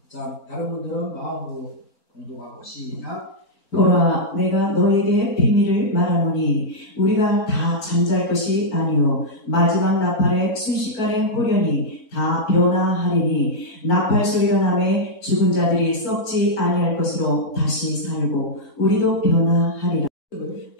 자, 다른 분들은 마음으로 공독하고 시작. 보라, 내가 너에게 비밀을 말하노니 우리가 다 잠잘 것이 아니요 마지막 나팔의 순식간에 호련히 다 변화하리니 나팔 소리가 나매 죽은 자들이 썩지 아니할 것으로 다시 살고 우리도 변화하리라.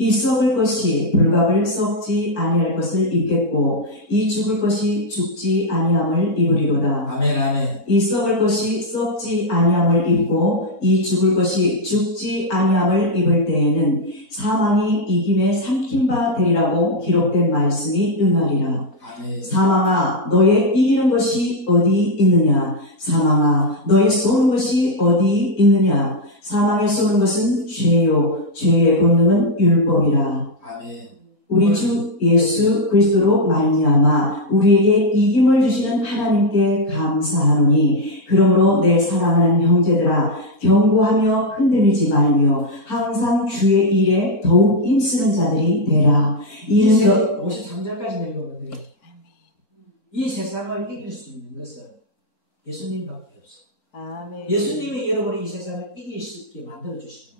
이 썩을 것이 불갑을 썩지 아니할 것을 입겠고 이 죽을 것이 죽지 아니함을 입으리로다. 아멘, 아멘. 이 썩을 것이 썩지 아니함을 입고 이 죽을 것이 죽지 아니함을 입을 때에는 사망이 이김에 삼킨 바 되리라고 기록된 말씀이 응하리라. 아멘. 사망아, 너의 이기는 것이 어디 있느냐? 사망아, 너의 쏘는 것이 어디 있느냐? 사망에 쏘는 것은 죄요 죄의 본능은 율법이라. 아멘. 우리 주 예수 그리스도로 말미암아 우리에게 이김을 주시는 하나님께 감사하노니 그러므로 내 사랑하는 형제들아 경고하며 흔들리지 말며 항상 주의 일에 더욱 힘쓰는 자들이 되라. 이는 53절까지 읽어보세요. 이 세상을 이길 수 있는 것은 예수님밖에 없어. 아멘. 예수님이 여러분이 이 세상을 이길 수 있게 만들어 주시는 거예요.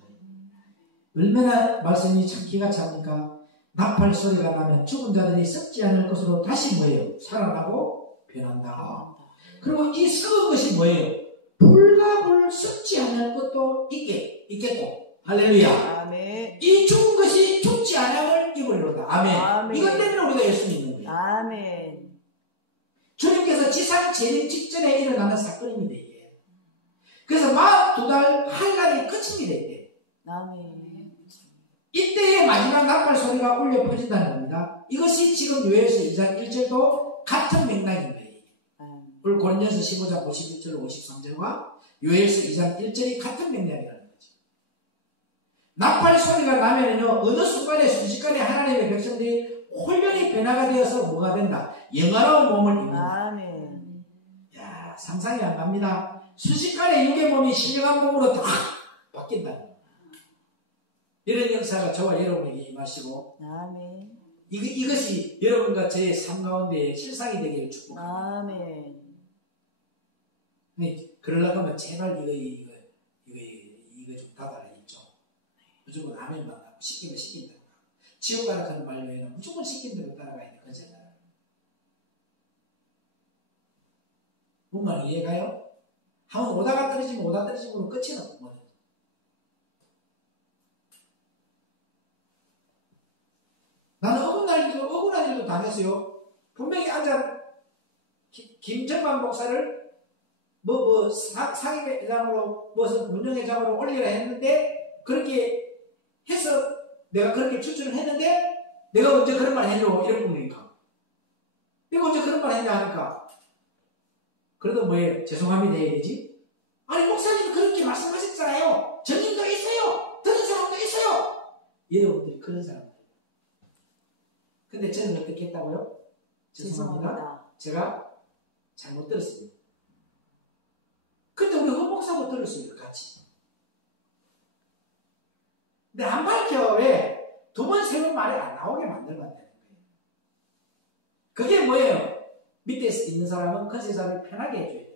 얼마나 말씀이 참 기가 찹니까? 나팔 소리가 나면 죽은 자들이 썩지 않을 것으로 다시 뭐예요? 살아나고 변한다. 그리고 이 썩은 것이 뭐예요? 불갑을 썩지 않을 것도 있겠고. 할렐루야. 아멘. 이 죽은 것이 죽지 않음을 입으리로다. 아멘. 아멘. 이것 때문에 우리가 예수 믿는 거예요. 아멘. 주님께서 지상 재림 직전에 일어나는 사건입니다. 이게. 그래서 42달 할 날이 끝입니다. 이게. 아멘. 이때의 마지막 나팔 소리가 울려 퍼진다는 겁니다. 이것이 지금 요엘서 2장 1절도 같은 맥락인 거예요. 오늘 고린도전서 15장 51절 53절과 요엘서 2장 1절이 같은 맥락이라는 거죠. 나팔 소리가 나면요, 어느 순간에 순식간에 하나님의 백성들이 혼련의 변화가 되어서 뭐가 된다? 영화로운 몸을 입는다. 아멘. 야, 상상이 안 갑니다. 순식간에 육의 몸이 신령한 몸으로 다 바뀐다. 이런 역사가 저와 여러분에게 임하시고, 아멘. 이것이 여러분과 저의 삶 가운데 실상이 되기를 축복합니다. 아멘. 그러려고 하면 제발 이거 좀 닫아라 있죠. 무조건 아멘만 하고 시키면 시킨다. 지옥 가라 하는 말 외에는 무조건 시킨 대로 따라가야 돼. 그잖아요. 뭔 말 이해가요? 한번 오다가 떨어지면 오다 떨어짐으로 끝이 나거든요. 나는 억울한 일도 당했어요. 분명히 앉아 김정만 목사를 상임회장으로 무슨 운영회장으로 올리라 했는데, 그렇게 해서 내가 그렇게 추천을 했는데, 내가 언제 그런 말 했냐고 이런 분이니까. 내가 언제 그런 말 했냐 하니까, 그래도 뭐예요? 죄송합니다 해야 되지? 아니, 목사님 그렇게 말씀하셨잖아요. 전임도 있어요. 들은 사람도 있어요. 여러분들이 그런 사람들. 근데 저는 어떻게 했다고요? 죄송합니다. 제가 잘못 들었습니다. 그때 우리 허목사도 들었어요, 같이. 근데 안 밝혀. 왜? 두 번, 세 번 말이 안 나오게 만들면 안 되는 거예요. 그게 뭐예요? 밑에 있는 사람은 컨세사를 편하게 해줘야 돼요.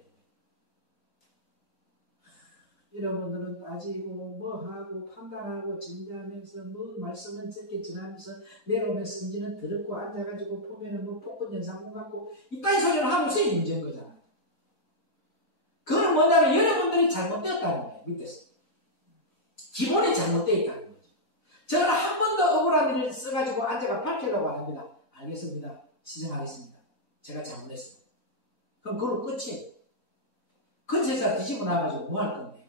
여러분들은 따지고, 뭐 하고, 판단하고, 진지하면서, 뭐 말씀은 짧게 전하면서, 내려오면 성질은 더럽고, 앉아가지고, 보면은 뭐 폭군 연상군 같고, 이딴 소리를 하고 있어야 문제인 거잖아. 그건 뭐냐면 여러분들이 잘못되었다는 거예요. 밑에서. 기본이 잘못되어 있다는 거죠. 저는 한 번 더 억울한 일을 써가지고 앉아가 밝히려고 합니다. 알겠습니다. 시정하겠습니다. 제가 잘못했습니다. 그럼 그걸로 끝이에요. 컨세사 뒤집어 놔가지고 뭐 할 건데?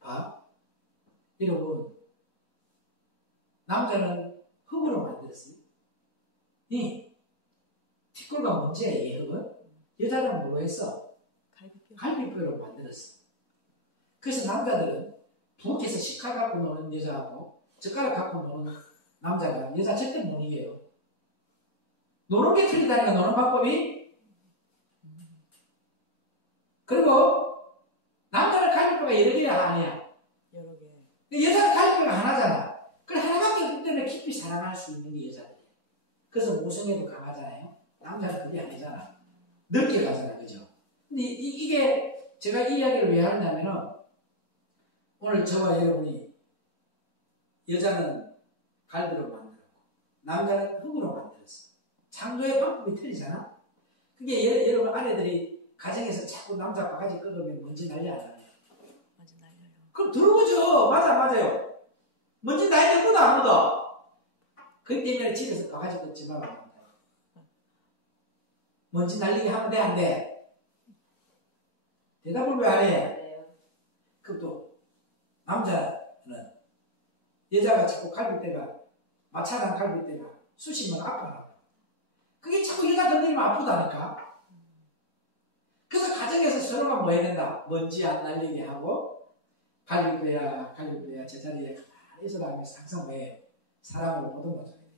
봐. 여러분, 남자는 흙으로 만들었어요. 이 티끌과 먼지야, 이 흙은. 여자는 뭐로 했어? 갈비뼈로 만들었어. 그래서 남자들은 부엌에서 식칼 갖고 노는 여자하고 젓가락 갖고 노는 남자가 여자 절대 못 이겨요. 노는 게 틀리다니까, 노는 방법이. 그리고 남자는 갈비뼈가 여러 개야, 아니야? 여러 개. 근데 여자는 갈비뼈가 하나잖아. 그래, 하나밖에 없기 때문에 깊이 사랑할 수 있는 게 여자들이에요. 그래서 모성애도 강하잖아요. 남자는 그게 아니잖아. 넓게 가잖아, 그죠? 근데 이게 제가 이 이야기를 왜 하냐면은, 오늘 저와 여러분이 여자는 갈비로 만들었고 남자는 흙으로 만들었어. 창조의 방법이 틀리잖아. 그게 여러분 아내들이 가정에서 자꾸 남자 바가지 끄으면 먼지 난리 안 나요. 먼지 날려요. 그럼 들어오죠. 맞아요. 먼지 나이 묻어 안 묻어? 그렇기 때문에 집에서 바가지 끄지 말라고. 먼지 날리게 하면 돼, 안 돼? 대답을 왜 안 해? 그것도 남자는 여자가 자꾸 갈비뼈가 마찰한 갈비뼈가 쑤시면 아파요. 그게 자꾸 여자 건드리면 아프다니까. 그래서 가정에서 서로가 뭐 해야 된다? 먼지 안 날리게 하고 갈비뼈야 제자리에 가만히 있으라 하면서 항상 왜 사랑으로 보듬어줘야 돼.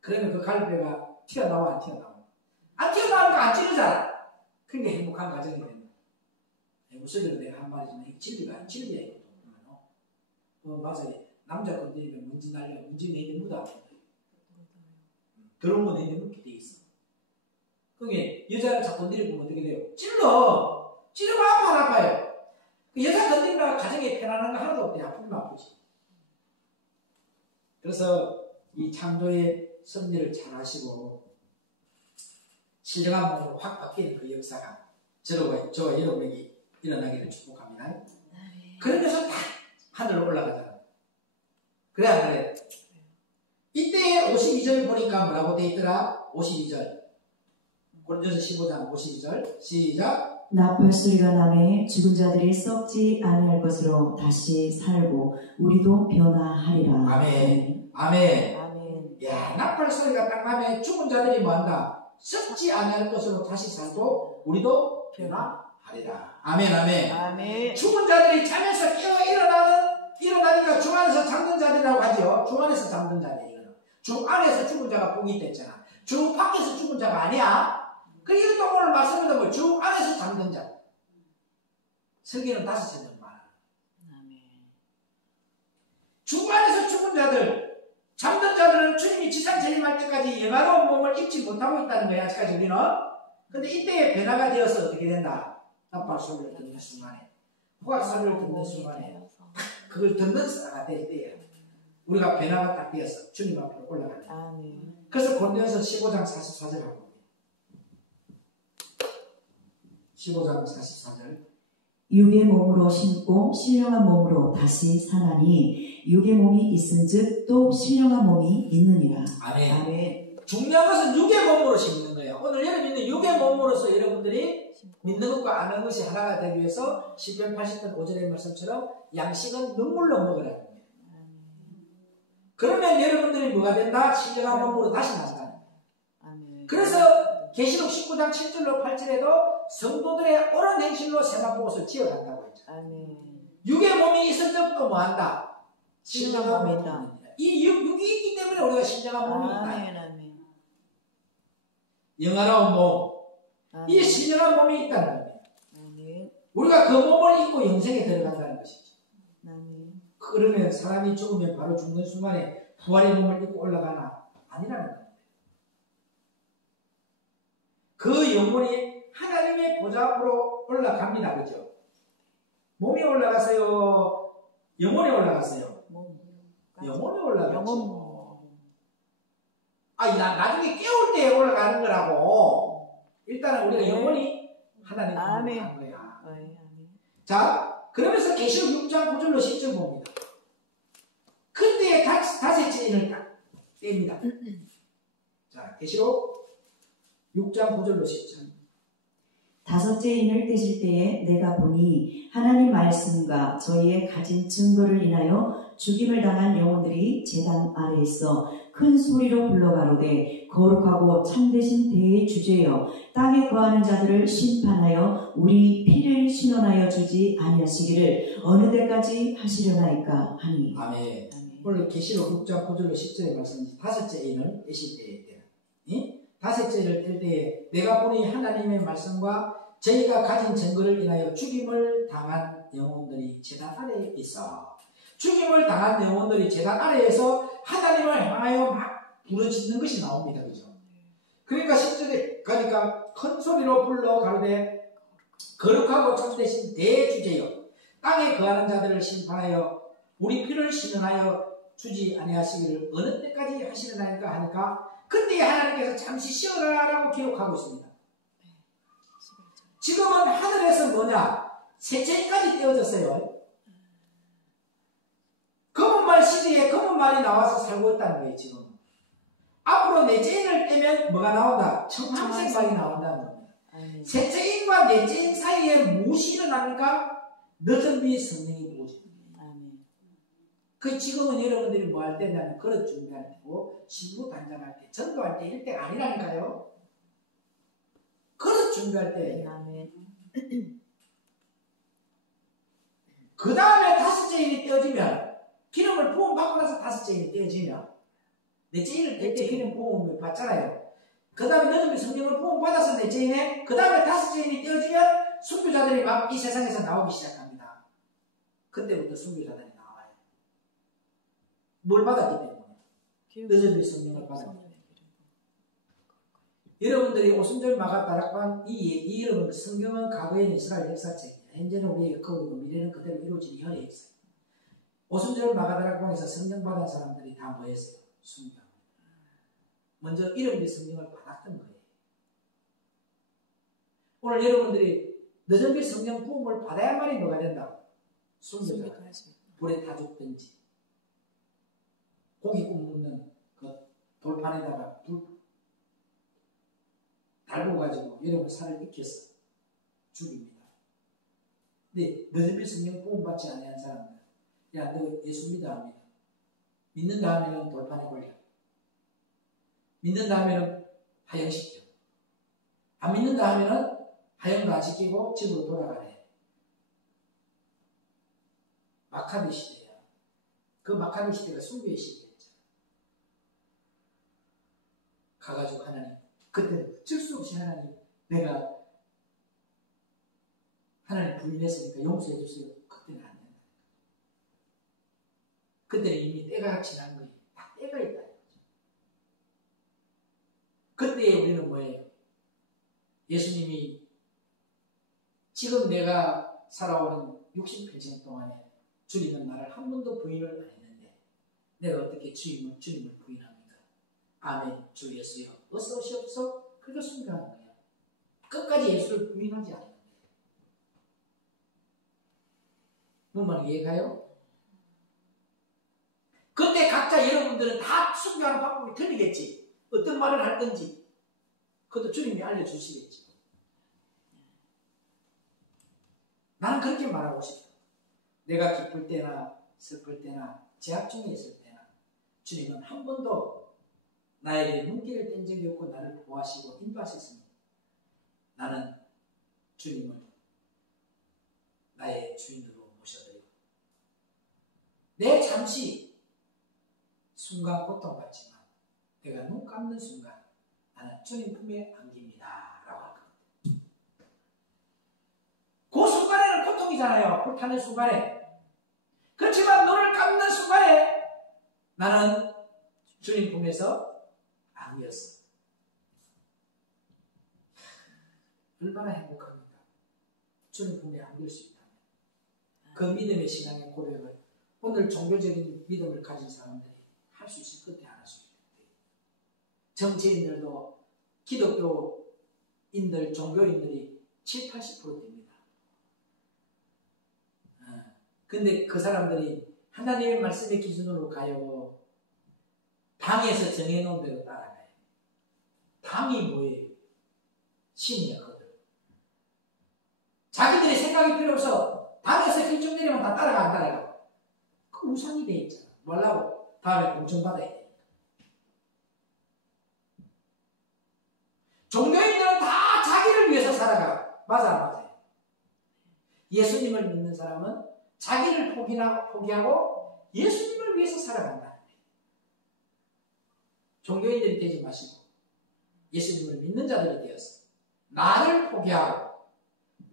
그러면 그 갈비뼈가 튀어나와 안 튀어나와? 안 튀어나오니까 안 찌르잖아. 그게 행복한 가정이 된다. 무슨 내가 한 말이지만 이 진리가 진리야 이것도. 맞아요. 남자 건드리면 먼지 날려 먼지 내게 묻어. 더러운 거 내게 묻게 돼 있어. 그게 여자를 자꾸 건드리면 어떻게 돼요? 찔러면 아파요. 그 여자 건드리면 가정에 편안한 거 하나도 없대. 아프면 아프지. 그래서 이 창조의 섭리를 잘 하시고 신령한 몸으로 확 바뀌는 그 역사가 저와 여러분에게 일어나기를 축복합니다. 그러면서 딱 하늘로 올라가잖아. 그래 안 그래? 이때 52절 보니까 뭐라고 돼 있더라? 52절 고린도전서 15장 52절 시작. 나팔 소리가 나매 죽은 자들이 썩지 아니할 것으로 다시 살고 우리도 변화하리라. 아멘. 아멘. 아멘. 야, 나팔 소리가 딱 나면 죽은 자들이 뭐한다? 썩지 아니할 것으로 다시 살고 우리도 변화하리라. 아멘. 아멘. 아멘. 죽은 자들이 잠에서 깨어 일어나니까 주 안에서 잠든 자들이라고 하죠. 주 안에서 잠든 자들이. 주 안에서 죽은 자가 복이 됐잖아. 주 밖에서 죽은 자가 아니야. 그리고 또 오늘 말씀드린 뭐 주 안에서 잠든 자. 설교는 5번 말. 주 안에서 죽은 자들, 잠든 자들은 주님이 지상 재림할 때까지 영화로운 몸을 입지 못하고 있다는 거야. 아직까지 우리는. 근데 이때에 변화가 되어서 어떻게 된다? 나팔 소리를 듣는 순간에, 호각 소리를 듣는 순간에, 그걸 듣는 사람이 될 때에 우리가 변화가 딱 되어서 주님 앞으로 올라가는 거야. 그래서 고린도전서 15장 44절하고 15장 44절. 육의 몸으로 심고 신령한 몸으로 다시 사나니 육의 몸이 있은즉 또 신령한 몸이 있느니라. 아멘. 아멘. 중요한 것은 육의 몸으로 심는 거예요. 오늘 여러분 있는 육의 몸으로서 여러분들이 믿는 것과 아는 것이 하나가 되기 위해서 시편 80편 5절의 말씀처럼 양식은 눈물로 먹으라는 거예요. 그러면 여러분들이 뭐가 된다? 신령한 몸으로 다시 나간다는 거예요. 그래서 계시록 19장 7절로 8절에도 성도들의 옳은 행실로 세마포옷을 지어간다고 했죠. 육의 몸이 있을 때부터 뭐한다? 신령한 몸이 있다. 이 육이 있기 때문에 우리가 신령한 몸이 있다. 영화로운 몸, 이 신령한 몸이 있다는 거예요. 우리가 그 몸을 입고 영생에 들어간다는 것이죠. 그러면 사람이 죽으면 바로 죽는 순간에 부활의 몸을 입고 올라가나? 아니라는 거예요. 그 영혼이 하나님의 보좌 앞으로 올라갑니다. 그죠? 몸이 올라갔어요? 영혼이 올라갔어요? 영혼이 올라갔죠. 나중에 깨울 때 올라가는 거라고. 일단은 우리가 영혼이 하나님 앞으로 간 거야. 자, 그러면서 계시록 6장 9절로 10절 봅니다. 그때에 다섯째 인을 딱 뗍니다. 자, 계시록 6장 9절로 10절. 다섯째 인을 떼실 때에 내가 보니 하나님 말씀과 저희의 가진 증거를 인하여 죽임을 당한 영혼들이 제단 아래에 있어 큰 소리로 불러가로되 거룩하고 참되신 대의 주제여 땅에 거하는 자들을 심판하여 우리 피를 신원하여 주지 아니하시기를 어느 때까지 하시려나이까 하니. 아멘. 오늘 계시록 6장 9절로 10절의 말씀이 다섯째 인을 떼실 때에 다섯째를 뗄 때에 내가 보니 하나님의 말씀과 저희가 가진 증거를 인하여 죽임을 당한 영혼들이 제단 아래에 있어. 죽임을 당한 영혼들이 제단 아래에서 하나님을 향하여 막 부르짖는 것이 나옵니다. 그죠? 그러니까 10절에 가니까 큰 소리로 불러 가로되 거룩하고 참되신 대주제여 땅에 거하는 자들을 심판하여 우리 피를 신원하여 주지 아니하시기를 어느 때까지 하시려나이까 하니까 그때 하나님께서 잠시 쉬어라라고 기록하고 있습니다. 지금은 하늘에서 뭐냐? 셋째까지 떼어졌어요. 검은 말 시대에 검은 말이 나와서 살고 있다는 거예요. 지금 앞으로 넷째인을 떼면 뭐가 나온다? 청황색 말이 나온다는 겁니다. 셋째인과 넷째인 사이에 무엇이 일어납니까? 늦은 비 성령이 부어집니다. 그 지금은 여러분들이 뭐 할 때냐면 그릇 준비할 때고 신부 단장할 때 전도할 때 이럴 때가 아니라니까요. 그릇 준비할 때. 그 다음에 다섯째 인이 떼어지면 기름을 부음 받고 나서 다섯째 인이 떼어지면 넷째 인을 뗄 때 기름 부음을 받잖아요. 그 다음에 너희들이 성령을 부음 받아서 넷째 인에 그 다음에 다섯째 인이 떼어지면 순교자들이 막 이 세상에서 나오기 시작합니다. 그때부터 순교자들이 나와요. 뭘 받았기 때문에? 너희들이 성령을 받았기 때문에. 여러분들이 오순절 마가다락방 이 여러분 성경은 과거에는 이스라엘 역사책입니다. 현재는 우리의 거고 미래는 그대로 이루어진 현의 역사. 오순절 마가다락방에서 성령 받은 사람들이 다 모였어요. 순교. 먼저 이름의 성령을 받았던 거예요. 오늘 여러분들이 늦은 비 성령 부음을 받아야만이 뭐가 된다? 순교자. 불에 타 죽든지 고기 굽는 그 돌판에다가 불 달고 가지고 여러분 살을 익혔어. 죽입니다. 근데 너희들 성령 부음받지 아니한 사람들, 야, 너 예수 믿어 안 믿어? 믿는다 하면 돌판에 걸려. 믿는다 하면 하영시켜. 안 믿는다 하면 하영도 안 시키고 집으로 돌아가래. 마카비 시대야. 그 마카비 시대가 숭배의 시대였잖아. 가가지고 하나님, 그때 어쩔 수 없이 하나님, 내가 하나님 부인했으니까 용서해 주세요. 그때는 안 된다. 그때는 이미 때가 지난 거예요. 다 때가 있다. 그때에 우리는 뭐예요? 예수님이 지금 내가 살아오는 60평생 동안에 주님은 나를 한 번도 부인을 안 했는데 내가 어떻게 주님을 부인합니까? 아멘, 주 예수여 어서 오시옵소서. 그렇게 순교하는 거야. 끝까지 예수를 부인하지 않는 거예요. 뭔 말인지 이해가요? 그때 각자 여러분들은 다 순교하는 방법이 틀리겠지. 어떤 말을 할 건지 그것도 주님이 알려주시겠지. 나는 그렇게 말하고 싶어. 내가 기쁠 때나 슬플 때나 제약 중에 있을 때나 주님은 한 번도 나에게 눈길을 뗀 적이 없고 나를 보호하시고 인도하셨습니다. 나는 주님을 나의 주인으로 모셔드리고 내 잠시 순간 고통받지만 내가 눈 감는 순간 나는 주님 품에 안깁니다 라고 할 겁니다. 그 순간에는 고통이잖아요. 불타는 순간에. 그렇지만 눈을 감는 순간에 나는 주님 품에서 안겼어. 얼마나 행복합니까? 주님 품에 안길 수 있다면. 그 믿음의 신앙의 고백을 오늘 종교적인 믿음을 가진 사람들이 할 수 있을 것 같아, 안 할 수 있을 것 같아. 정치인들도 기독교인들, 종교인들이 70~80% 됩니다. 근데 그 사람들이 하나님의 말씀의 기준으로 가요. 당에서 정해놓은 대로 따라가요. 당이 뭐예요? 신이야, 그들. 자기들이 생각이 필요 없어. 당에서 결정 내리면 다 따라가, 안 따라가. 그 우상이 돼 있잖아. 뭐라고? 다음에 공천받아야 돼. 종교인들은 다 자기를 위해서 살아가. 맞아, 안 맞아요? 예수님을 믿는 사람은 자기를 포기하고 예수님을 위해서 살아간다. 종교인들이 되지 마시고 예수님을 믿는 자들이 되어서 나를 포기하고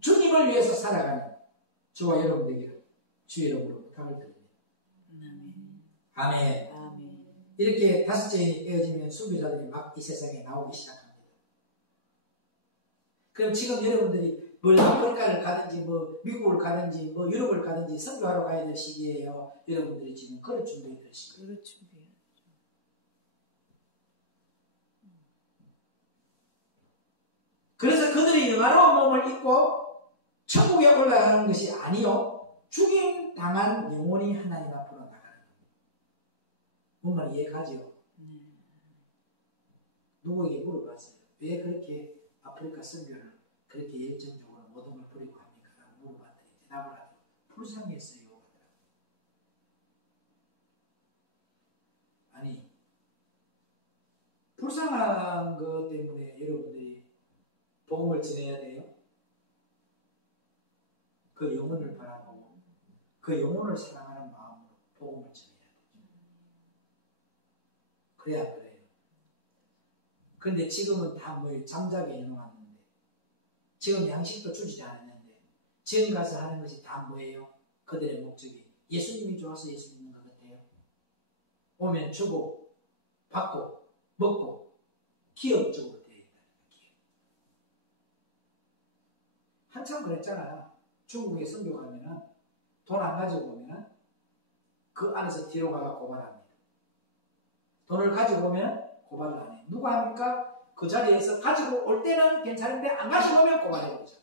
주님을 위해서 살아가는 저와 여러분에게 주의 이름으로 부탁을 드립니다. 아멘. 아멘. 이렇게 다섯째에 깨어지면 순교자들이 막 이 세상에 나오기 시작합니다. 그럼 지금 여러분들이 뭘 아프리카를 가든지 뭐 미국을 가든지 뭐 유럽을 가든지 선교하러 가야 될 시기예요. 여러분들이 지금 그럴 준비해 될 시기. 그럴 준비해. 그래서 그들이 영화로운 몸을 입고 천국에 올라가는 것이 아니요, 죽임 당한 영혼이 하나님 앞으로 나가는 겁니다. 뭔 말 이해가지요? 누구에게 물어봤어요. 왜 그렇게 아프리카 선교를 그렇게 열정적으로 모든 걸 버리고 합니까? 물어봤더니 대답을 하죠. 불쌍했어요. 아니, 불쌍한 것 때문에 여러분들이 복음을 전해야 돼요. 그 영혼을 바라보고 그 영혼을 사랑하는 마음으로 복음을 전해야 돼요. 그래야 안 그래요? 그런데 지금은 다 뭐 잠자게 해놓았는데, 지금 양식도 주지 않았는데, 지금 가서 하는 것이 다 뭐예요? 그들의 목적이 예수님이 좋아서 예수 믿는 것 같아요. 오면 주고 받고 먹고 기업적으로 되어 있다는 거예요. 한참 그랬잖아요. 중국에 선교 가면은 돈 안 가지고 오면은 그 안에서 뒤로 가가 고발합니다. 돈을 가지고 오면 고발을 안 해요. 누가 합니까? 그 자리에서 가지고 올 때는 괜찮은데 안 가지고 오면 고발해버리죠.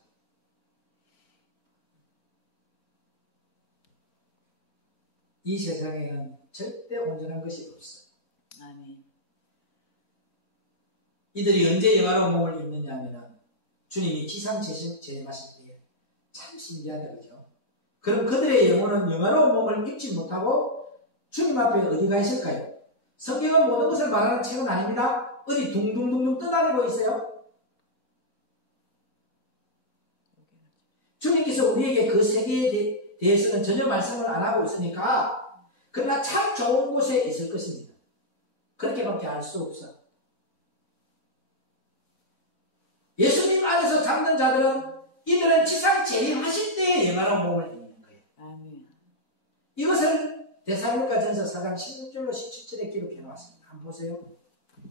이 세상에는 절대 온전한 것이 없어요. 아멘. 이들이 언제 영화로운 몸을 입느냐 하면 주님이 지상 재림하실 때에 참 신기하다, 그죠? 그럼 그들의 영혼은 영화로운 몸을 입지 못하고 주님 앞에 어디가 있을까요? 성경은 모든 것을 말하는 책은 아닙니다. 어디 둥둥둥둥 떠다니고 있어요? 주님께서 우리에게 그 세계에 대해서는 전혀 말씀을 안 하고 있으니까 그러나 참 좋은 곳에 있을 것입니다. 그렇게밖에 알 수 없어. 예수님 안에서 잡는 자들은 이들은 지상 재림하실 때에 영화로운 몸을 입는 거예요. 아멘. 이것을 데살로니가전서 4장 16절로 17절에 기록해 놓았습니다. 한번 보세요.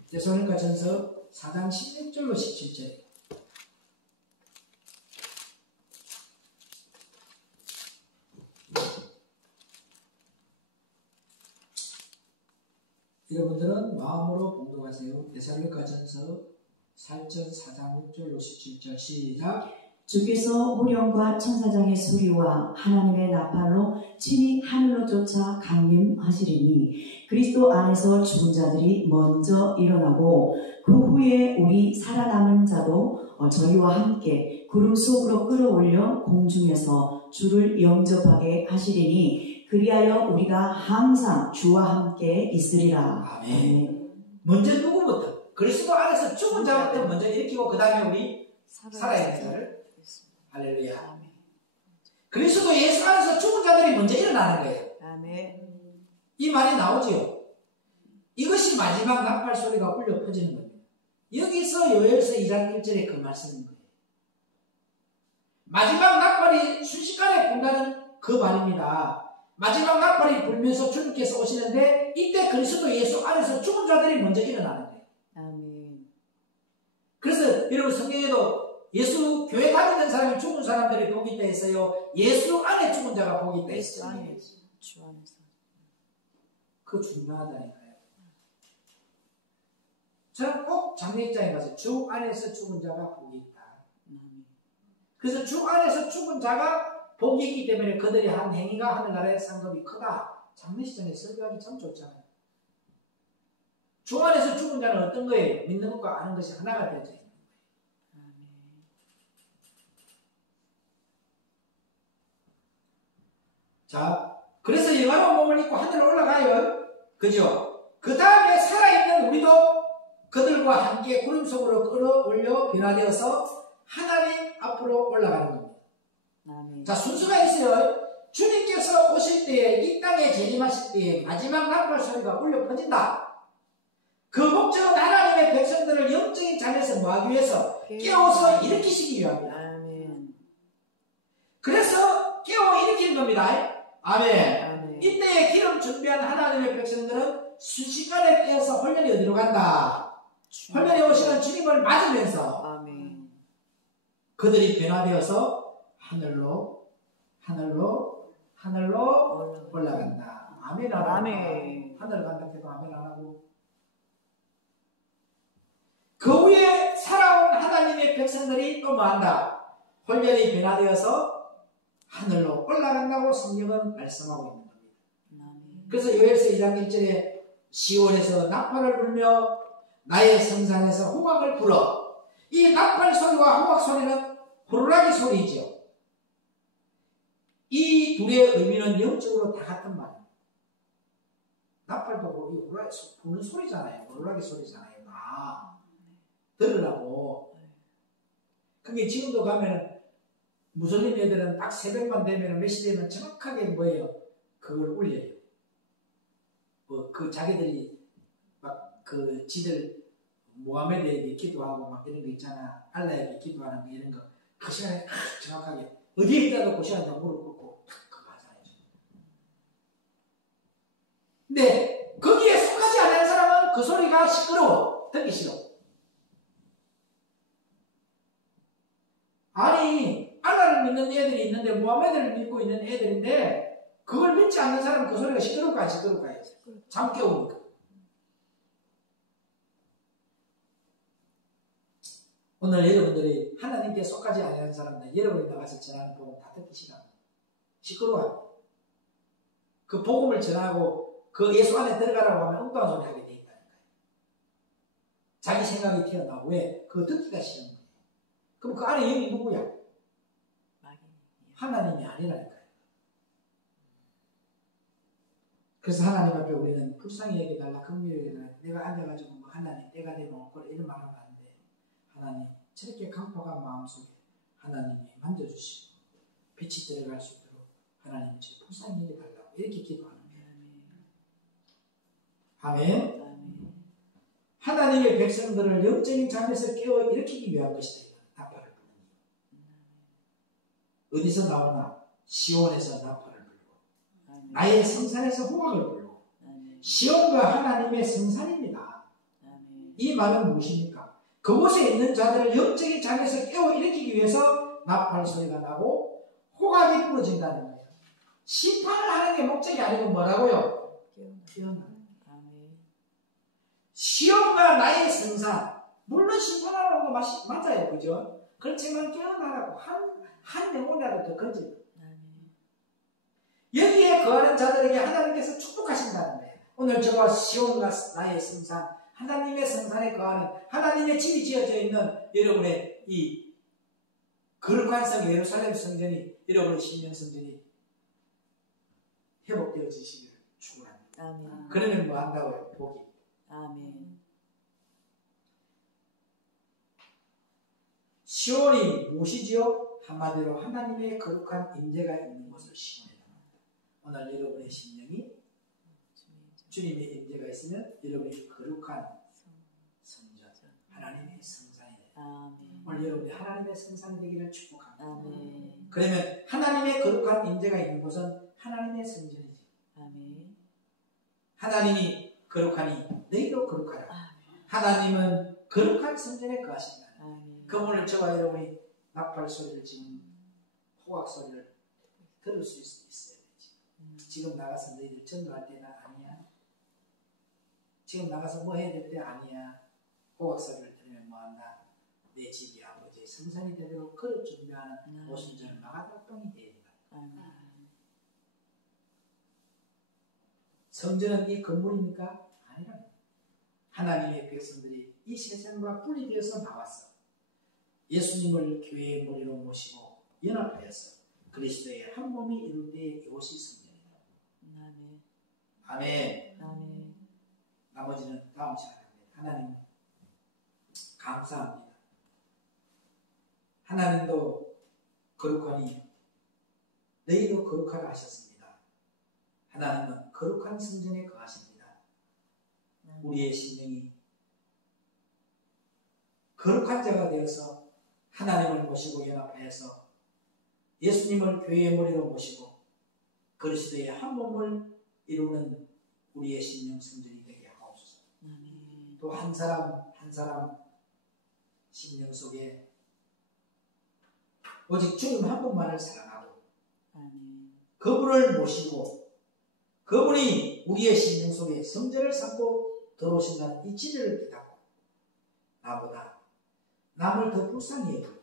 데살로니가전서 4장 16절로 17절에 여러분들은 마음으로 봉독하세요. 데살로니가전서 4장 6절로 17절 시작. 주께서 호령과 천사장의 소리와 하나님의 나팔로 친히 하늘로 쫓아 강림하시리니 그리스도 안에서 죽은 자들이 먼저 일어나고 그 후에 우리 살아남은 자도 저희와 함께 구름 속으로 끌어올려 공중에서 주를 영접하게 하시리니 그리하여 우리가 항상 주와 함께 있으리라. 아멘. 먼저 누구부터? 그리스도 안에서 죽은 자부터 먼저 일으키고 그 다음에 우리 살아있는 자를. 할렐루야. 아멘. 그리스도 예수 안에서 죽은 자들이 먼저 일어나는 거예요. 아멘. 이 말이 나오지요. 이것이 마지막 나팔 소리가 울려 퍼지는 겁니다. 여기서 요엘서 2장 1절에 그 말씀인 거예요. 마지막 나팔이 순식간에 분다는 그 말입니다. 마지막 나팔이 불면서 주님께서 오시는데 이때 그리스도 예수 안에서 죽은 자들이 먼저 일어나는 거예요. 아멘. 그래서 여러분 성경에도 예수 교회 다니는 사람이 죽은 사람들이 복이 있다 했어요. 예수 안에 죽은 자가 복이 있다 했어요. 주 안에서. 그거 중요하다니까요. 저는 꼭 장례식장에 가서 주 안에서 죽은 자가 복이 있다. 그래서 주 안에서 죽은 자가 복이 있기 때문에 그들이 한 행위가 하늘나라의 상급이 크다. 장례식장에 설교하기 참 좋잖아요. 주 안에서 죽은 자는 어떤 거예요? 믿는 것과 아는 것이 하나가 되어져 있는 거예요. 자, 그래서 영화로운 몸을 입고 하늘로 올라가요. 그죠? 그 다음에 살아있는 우리도 그들과 함께 구름 속으로 끌어올려 변화되어서 하나님 앞으로 올라가는 겁니다. 아멘. 자, 순서가 있어요. 주님께서 오실 때에, 이 땅에 재림하실 때에 마지막 나팔 소리가 울려 퍼진다. 그 목적은 하나님의 백성들을 영적인 잠에서 모하기 위해서 깨워서 일으키시기 위함이다. 아멘. 그래서 깨워 일으키는 겁니다. 아멘. 아멘. 이때에 기름 준비한 하나님의 백성들은 순식간에 깨어서 홀련히 어디로 간다? 홀련히 오시는 주님을 맞으면서 아멘. 그들이 변화되어서 하늘로 올라간다. 아멘 안 하고 아멘. 하늘 간다 해도 아멘 안 하고 그 후에 살아온 하나님의 백성들이 또 뭐한다? 홀련히 변화되어서 하늘로 올라간다고 성경은 말씀하고 있는 겁니다. 그래서 요엘서 2장 1절에 시온에서 나팔을 불며 나의 성산에서 호각을 불어. 이 나팔 소리와 호각 소리는 호루라기 소리죠. 이 둘의 의미는 영적으로 다 같은 말입니다. 나팔도 호루라기 부는 소리잖아요. 호루라기 소리잖아요. 다 들으라고. 그게 지금도 가면은 무슬림 애들은 딱 새벽만 되면 몇 시 되면 정확하게 뭐예요? 그걸 울려요. 그 자기들이 막 그 지들 모하메드에게 기도하고 막 이런 거 있잖아. 알라에게 기도하는 거 이런 거. 그 시간에 정확하게 어디에 있다가 그 시간에 무릎 꿇고 그거 하잖아요. 근데 거기에 속하지 않는 사람은 그 소리가 시끄러워. 듣기 싫어. 아니 알라를 믿는 애들이 있는데 모하메드를 믿고 있는 애들인데 그걸 믿지 않는 사람은 그 소리가 시끄러울까 안 시끄러울까요? 잠 깨우니까. 오늘 여러분들이 하나님께 속하지 않는 사람들 여러분이 나가서 전하는 복음 다 듣기 싫어. 시끄러워요. 그 복음을 전하고 그 예수 안에 들어가라고 하면 엉뚱한 소리 하게 돼 있다니까요. 자기 생각이 튀어나오고 왜? 그거 듣기가 싫은 거예요. 그럼 그 안에 영이 누구야? 하나님이 아니라니까요. 그래서 하나님 앞에 우리는 불쌍히 여겨달라, 긍휼히 여겨달라. 내가 앉아가지고 뭐 하나님 때가 되면 없고 이런 말 하면 안 돼. 하나님 저렇게 강팍한 마음속에 하나님이 만져주시고 빛이 들어갈 수 있도록 하나님 저 불쌍히 여겨달라고 이렇게 기도하는 거예요. 아멘. 하나님의 백성들을 영적인 잠에서 깨워 일으키기 위한 것이다. 나팔을 부는 이유. 어디서 나오나? 시온에서 나팔을 불고 나의 성산에서 호각을 불고. 시온과 하나님의 성산입니다. 이 말은 무엇입니까? 그곳에 있는 자들을 영적인 잠에서 깨워 일으키기 위해서 나팔 소리가 나고 호각이 부러진다는 거예요. 심판을 하는 게 목적이 아니고 뭐라고요? 깨어나는. 시온과 나의 성산, 물론 심판하라는 거 맞아요, 그죠? 그렇지만 깨어나라고 한 영혼이라도 더 건져. 여기에 거하는 자들에게 하나님께서 축복하신다는 거예요. 오늘 저와 시온과 나의 성산, 하나님의 성산에 거하는 하나님의 집이 지어져 있는 여러분의 이 거룩한 성 예루살렘 성전이, 여러분의 신령 성전이 회복되어지시기를 축원합니다. 아멘. 그러면 뭐 한다고요? 복이. 아멘. 시온이 무엇이지요? 한마디로 하나님의 거룩한 임재가 있는 곳을 시온이라고 합니다. 오늘 여러분의 심령이 주님의 임재가 있으면 여러분의 거룩한 성전, 하나님의 성산이에요. 오늘 여러분이 하나님의 성산이 되기를 축복합니다. 아멘. 그러면 하나님의 거룩한 임재가 있는 곳은 하나님의 성전이지. 아멘. 하나님이 거룩하니 너희도 거룩하라. 하나님은 거룩한 성전에 거하신다. 그 오늘 저와 여러분이 나팔 소리를 지금 호각 소리를 들을 수 있어야 되지. 지금 나가서 너희들 전도할 때는 아니야. 지금 나가서 뭐 해야 될 때 아니야. 호각 소리를 들으면 뭐한다. 내 집이 아버지의 성산이 되도록 그릇 준비하는 오순절 마가다락방이 되어야 된다. 성전은 이 건물입니까? 아니라 하나님의 백성들이 이 세상과 분리되어서 나왔어. 예수님을 교회의 머리로 모시고 연합하여서 그리스도의 한 몸이 이룰 때에 이곳이 성전이다. 아멘. 아멘. 나머지는 다음 시간에 하나님 감사합니다. 하나님도 거룩하니 너희도 거룩하라 하셨습니다. 하나님은 거룩한 성전에 거하십니다. 우리의 심령이 거룩한 자가 되어서 하나님을 모시고 연합하여서 예수님을 교회의 머리로 모시고 그리스도의 한 몸을 이루는 우리의 심령 성전이 되게 하옵소서. 또 한 사람 한 사람 심령 속에 오직 주님 한 분만을 사랑하고 그분을 모시고 그분이 우리의 심령 속에 성전을 삼고 들어오신다는 이 진리를 깨닫고 나보다 남을 더 불쌍히 여기고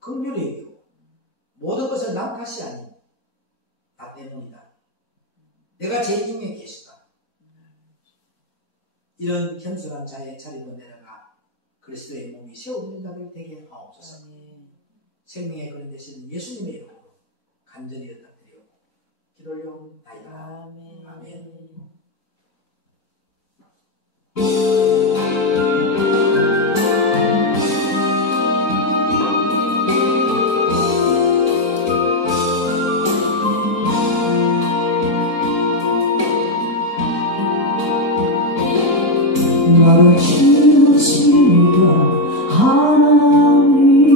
긍휼히 여기고 모든 것을 남 탓이 아닌 나 때문이다. 내가 죄 중에 계시다. 이런 겸손한 자의 자리로 내려가 그리스도의 몸이 세워지는 자들이 되게 하옵소서. 생명의 그런 되시는 예수님의 이름으로 간절히 연락드리고 기도를 올려옵나이다. 아멘. 나를 지으시니가 하나님,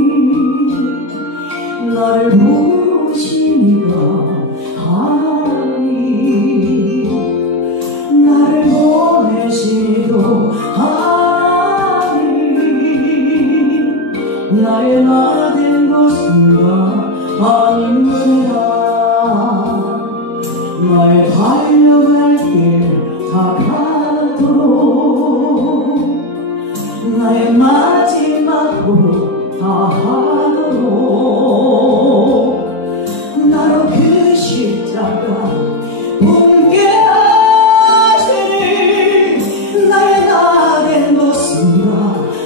나를 부르시니가 하나님, 나를 보내시도 하나님, 나의 나 된 것인가 아니라 나의 달려갈 길 다 가도록 나의 마지막으로 다하도록 나로 그 십자가 옮게 하시니 나의 나 된 것인가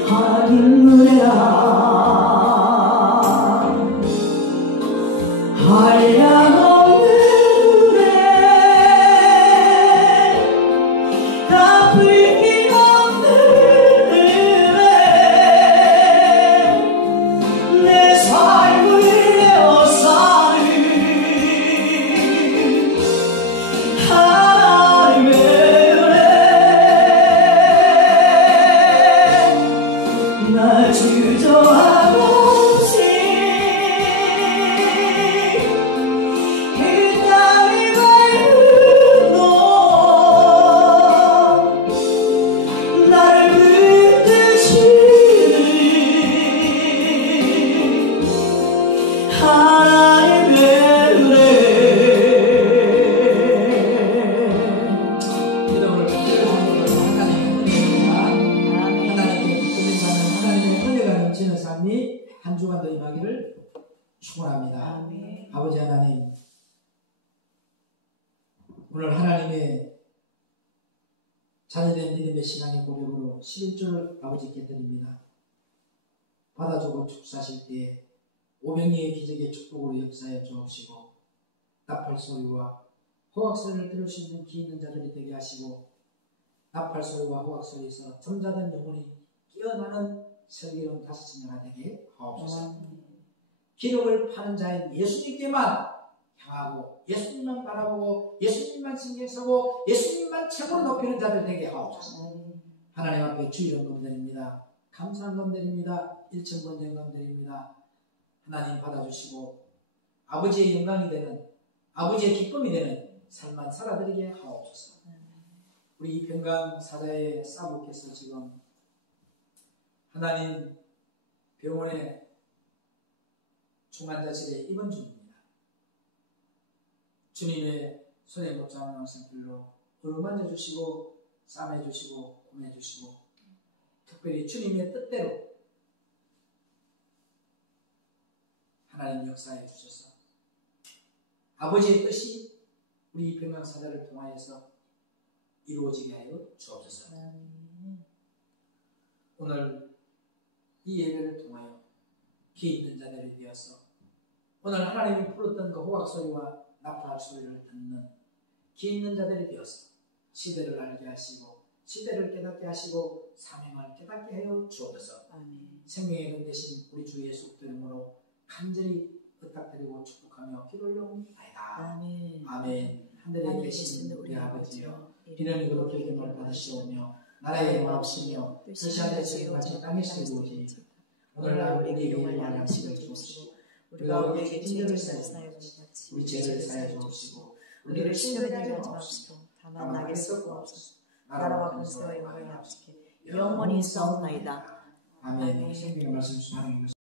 하겠느냐. 한 주간도 임하기를 축원합니다. 아멘. 아버지 하나님, 오늘 하나님의 자녀된 믿음의 신앙의 고백으로 11조를 아버지께 드립니다. 받아주고 축사하실 때에 오병이의 기적의 축복으로 역사해 주옵시고 나팔 소리와 호각 소리를 들을 수 있는 귀 있는 자들이 되게 하시고 나팔 소리와 호각 소리에서 점자된 영혼이 깨어나는 슬기로운 다섯 처녀가 되게 하옵소서. 기력을 파는 자인 예수님께만 향하고 예수님만 바라보고 예수님만 신경 쓰고 예수님만 최고로 높이는 자들 되게 하옵소서. 하나님 앞에 주의 영광 드립니다. 감사한 건 드립니다. 일천번 영광 드립니다. 하나님 받아주시고 아버지의 영광이 되는 아버지의 기쁨이 되는 삶만 살아드리게 하옵소서. 우리 이평강 사자의 사부께서 지금 하나님 병원에 중환자실에 입원 중입니다. 주님의 손에 못 잡는 생들로 어루만져 주시고 싸매 주시고 구매 주시고 특별히 주님의 뜻대로 하나님 역사해 주셔서 아버지의 뜻이 우리 이평강 사자를 통하여서 이루어지게 하여 주옵소서. 오늘 이 예배를 통하여 귀 있는 자들이 되어서 오늘 하나님이 풀었던 그 호각 소리와 나팔 소리를 듣는 귀 있는 자들이 되어서 시대를 알게 하시고 시대를 깨닫게 하시고 사명을 깨닫게 하여 주옵소서. 생명의 근 대신 우리 주 예수 이름으로 간절히 부탁드리고 축복하며 기도 올려옵나이다. 아멘. 하늘에 계신 우리 아버지여, 이름이 그렇게 기름을 받으시오며 나라의 영광 없으며 뜻이 하늘에서 이루어진 땅에서 이루어지니 오늘날 우리에게 용할 양식을 주옵시고 우리가 우리에게 진죄를 사하여 우리 죄를 사하여 주옵시고 우리를 시험에 들게 하지 마옵시고 다만 나게 썩어옵소서. 나라와 권세와 영광이 아버지께 영원히 있사옵나이다. 아멘. 생명의 말씀 순종하는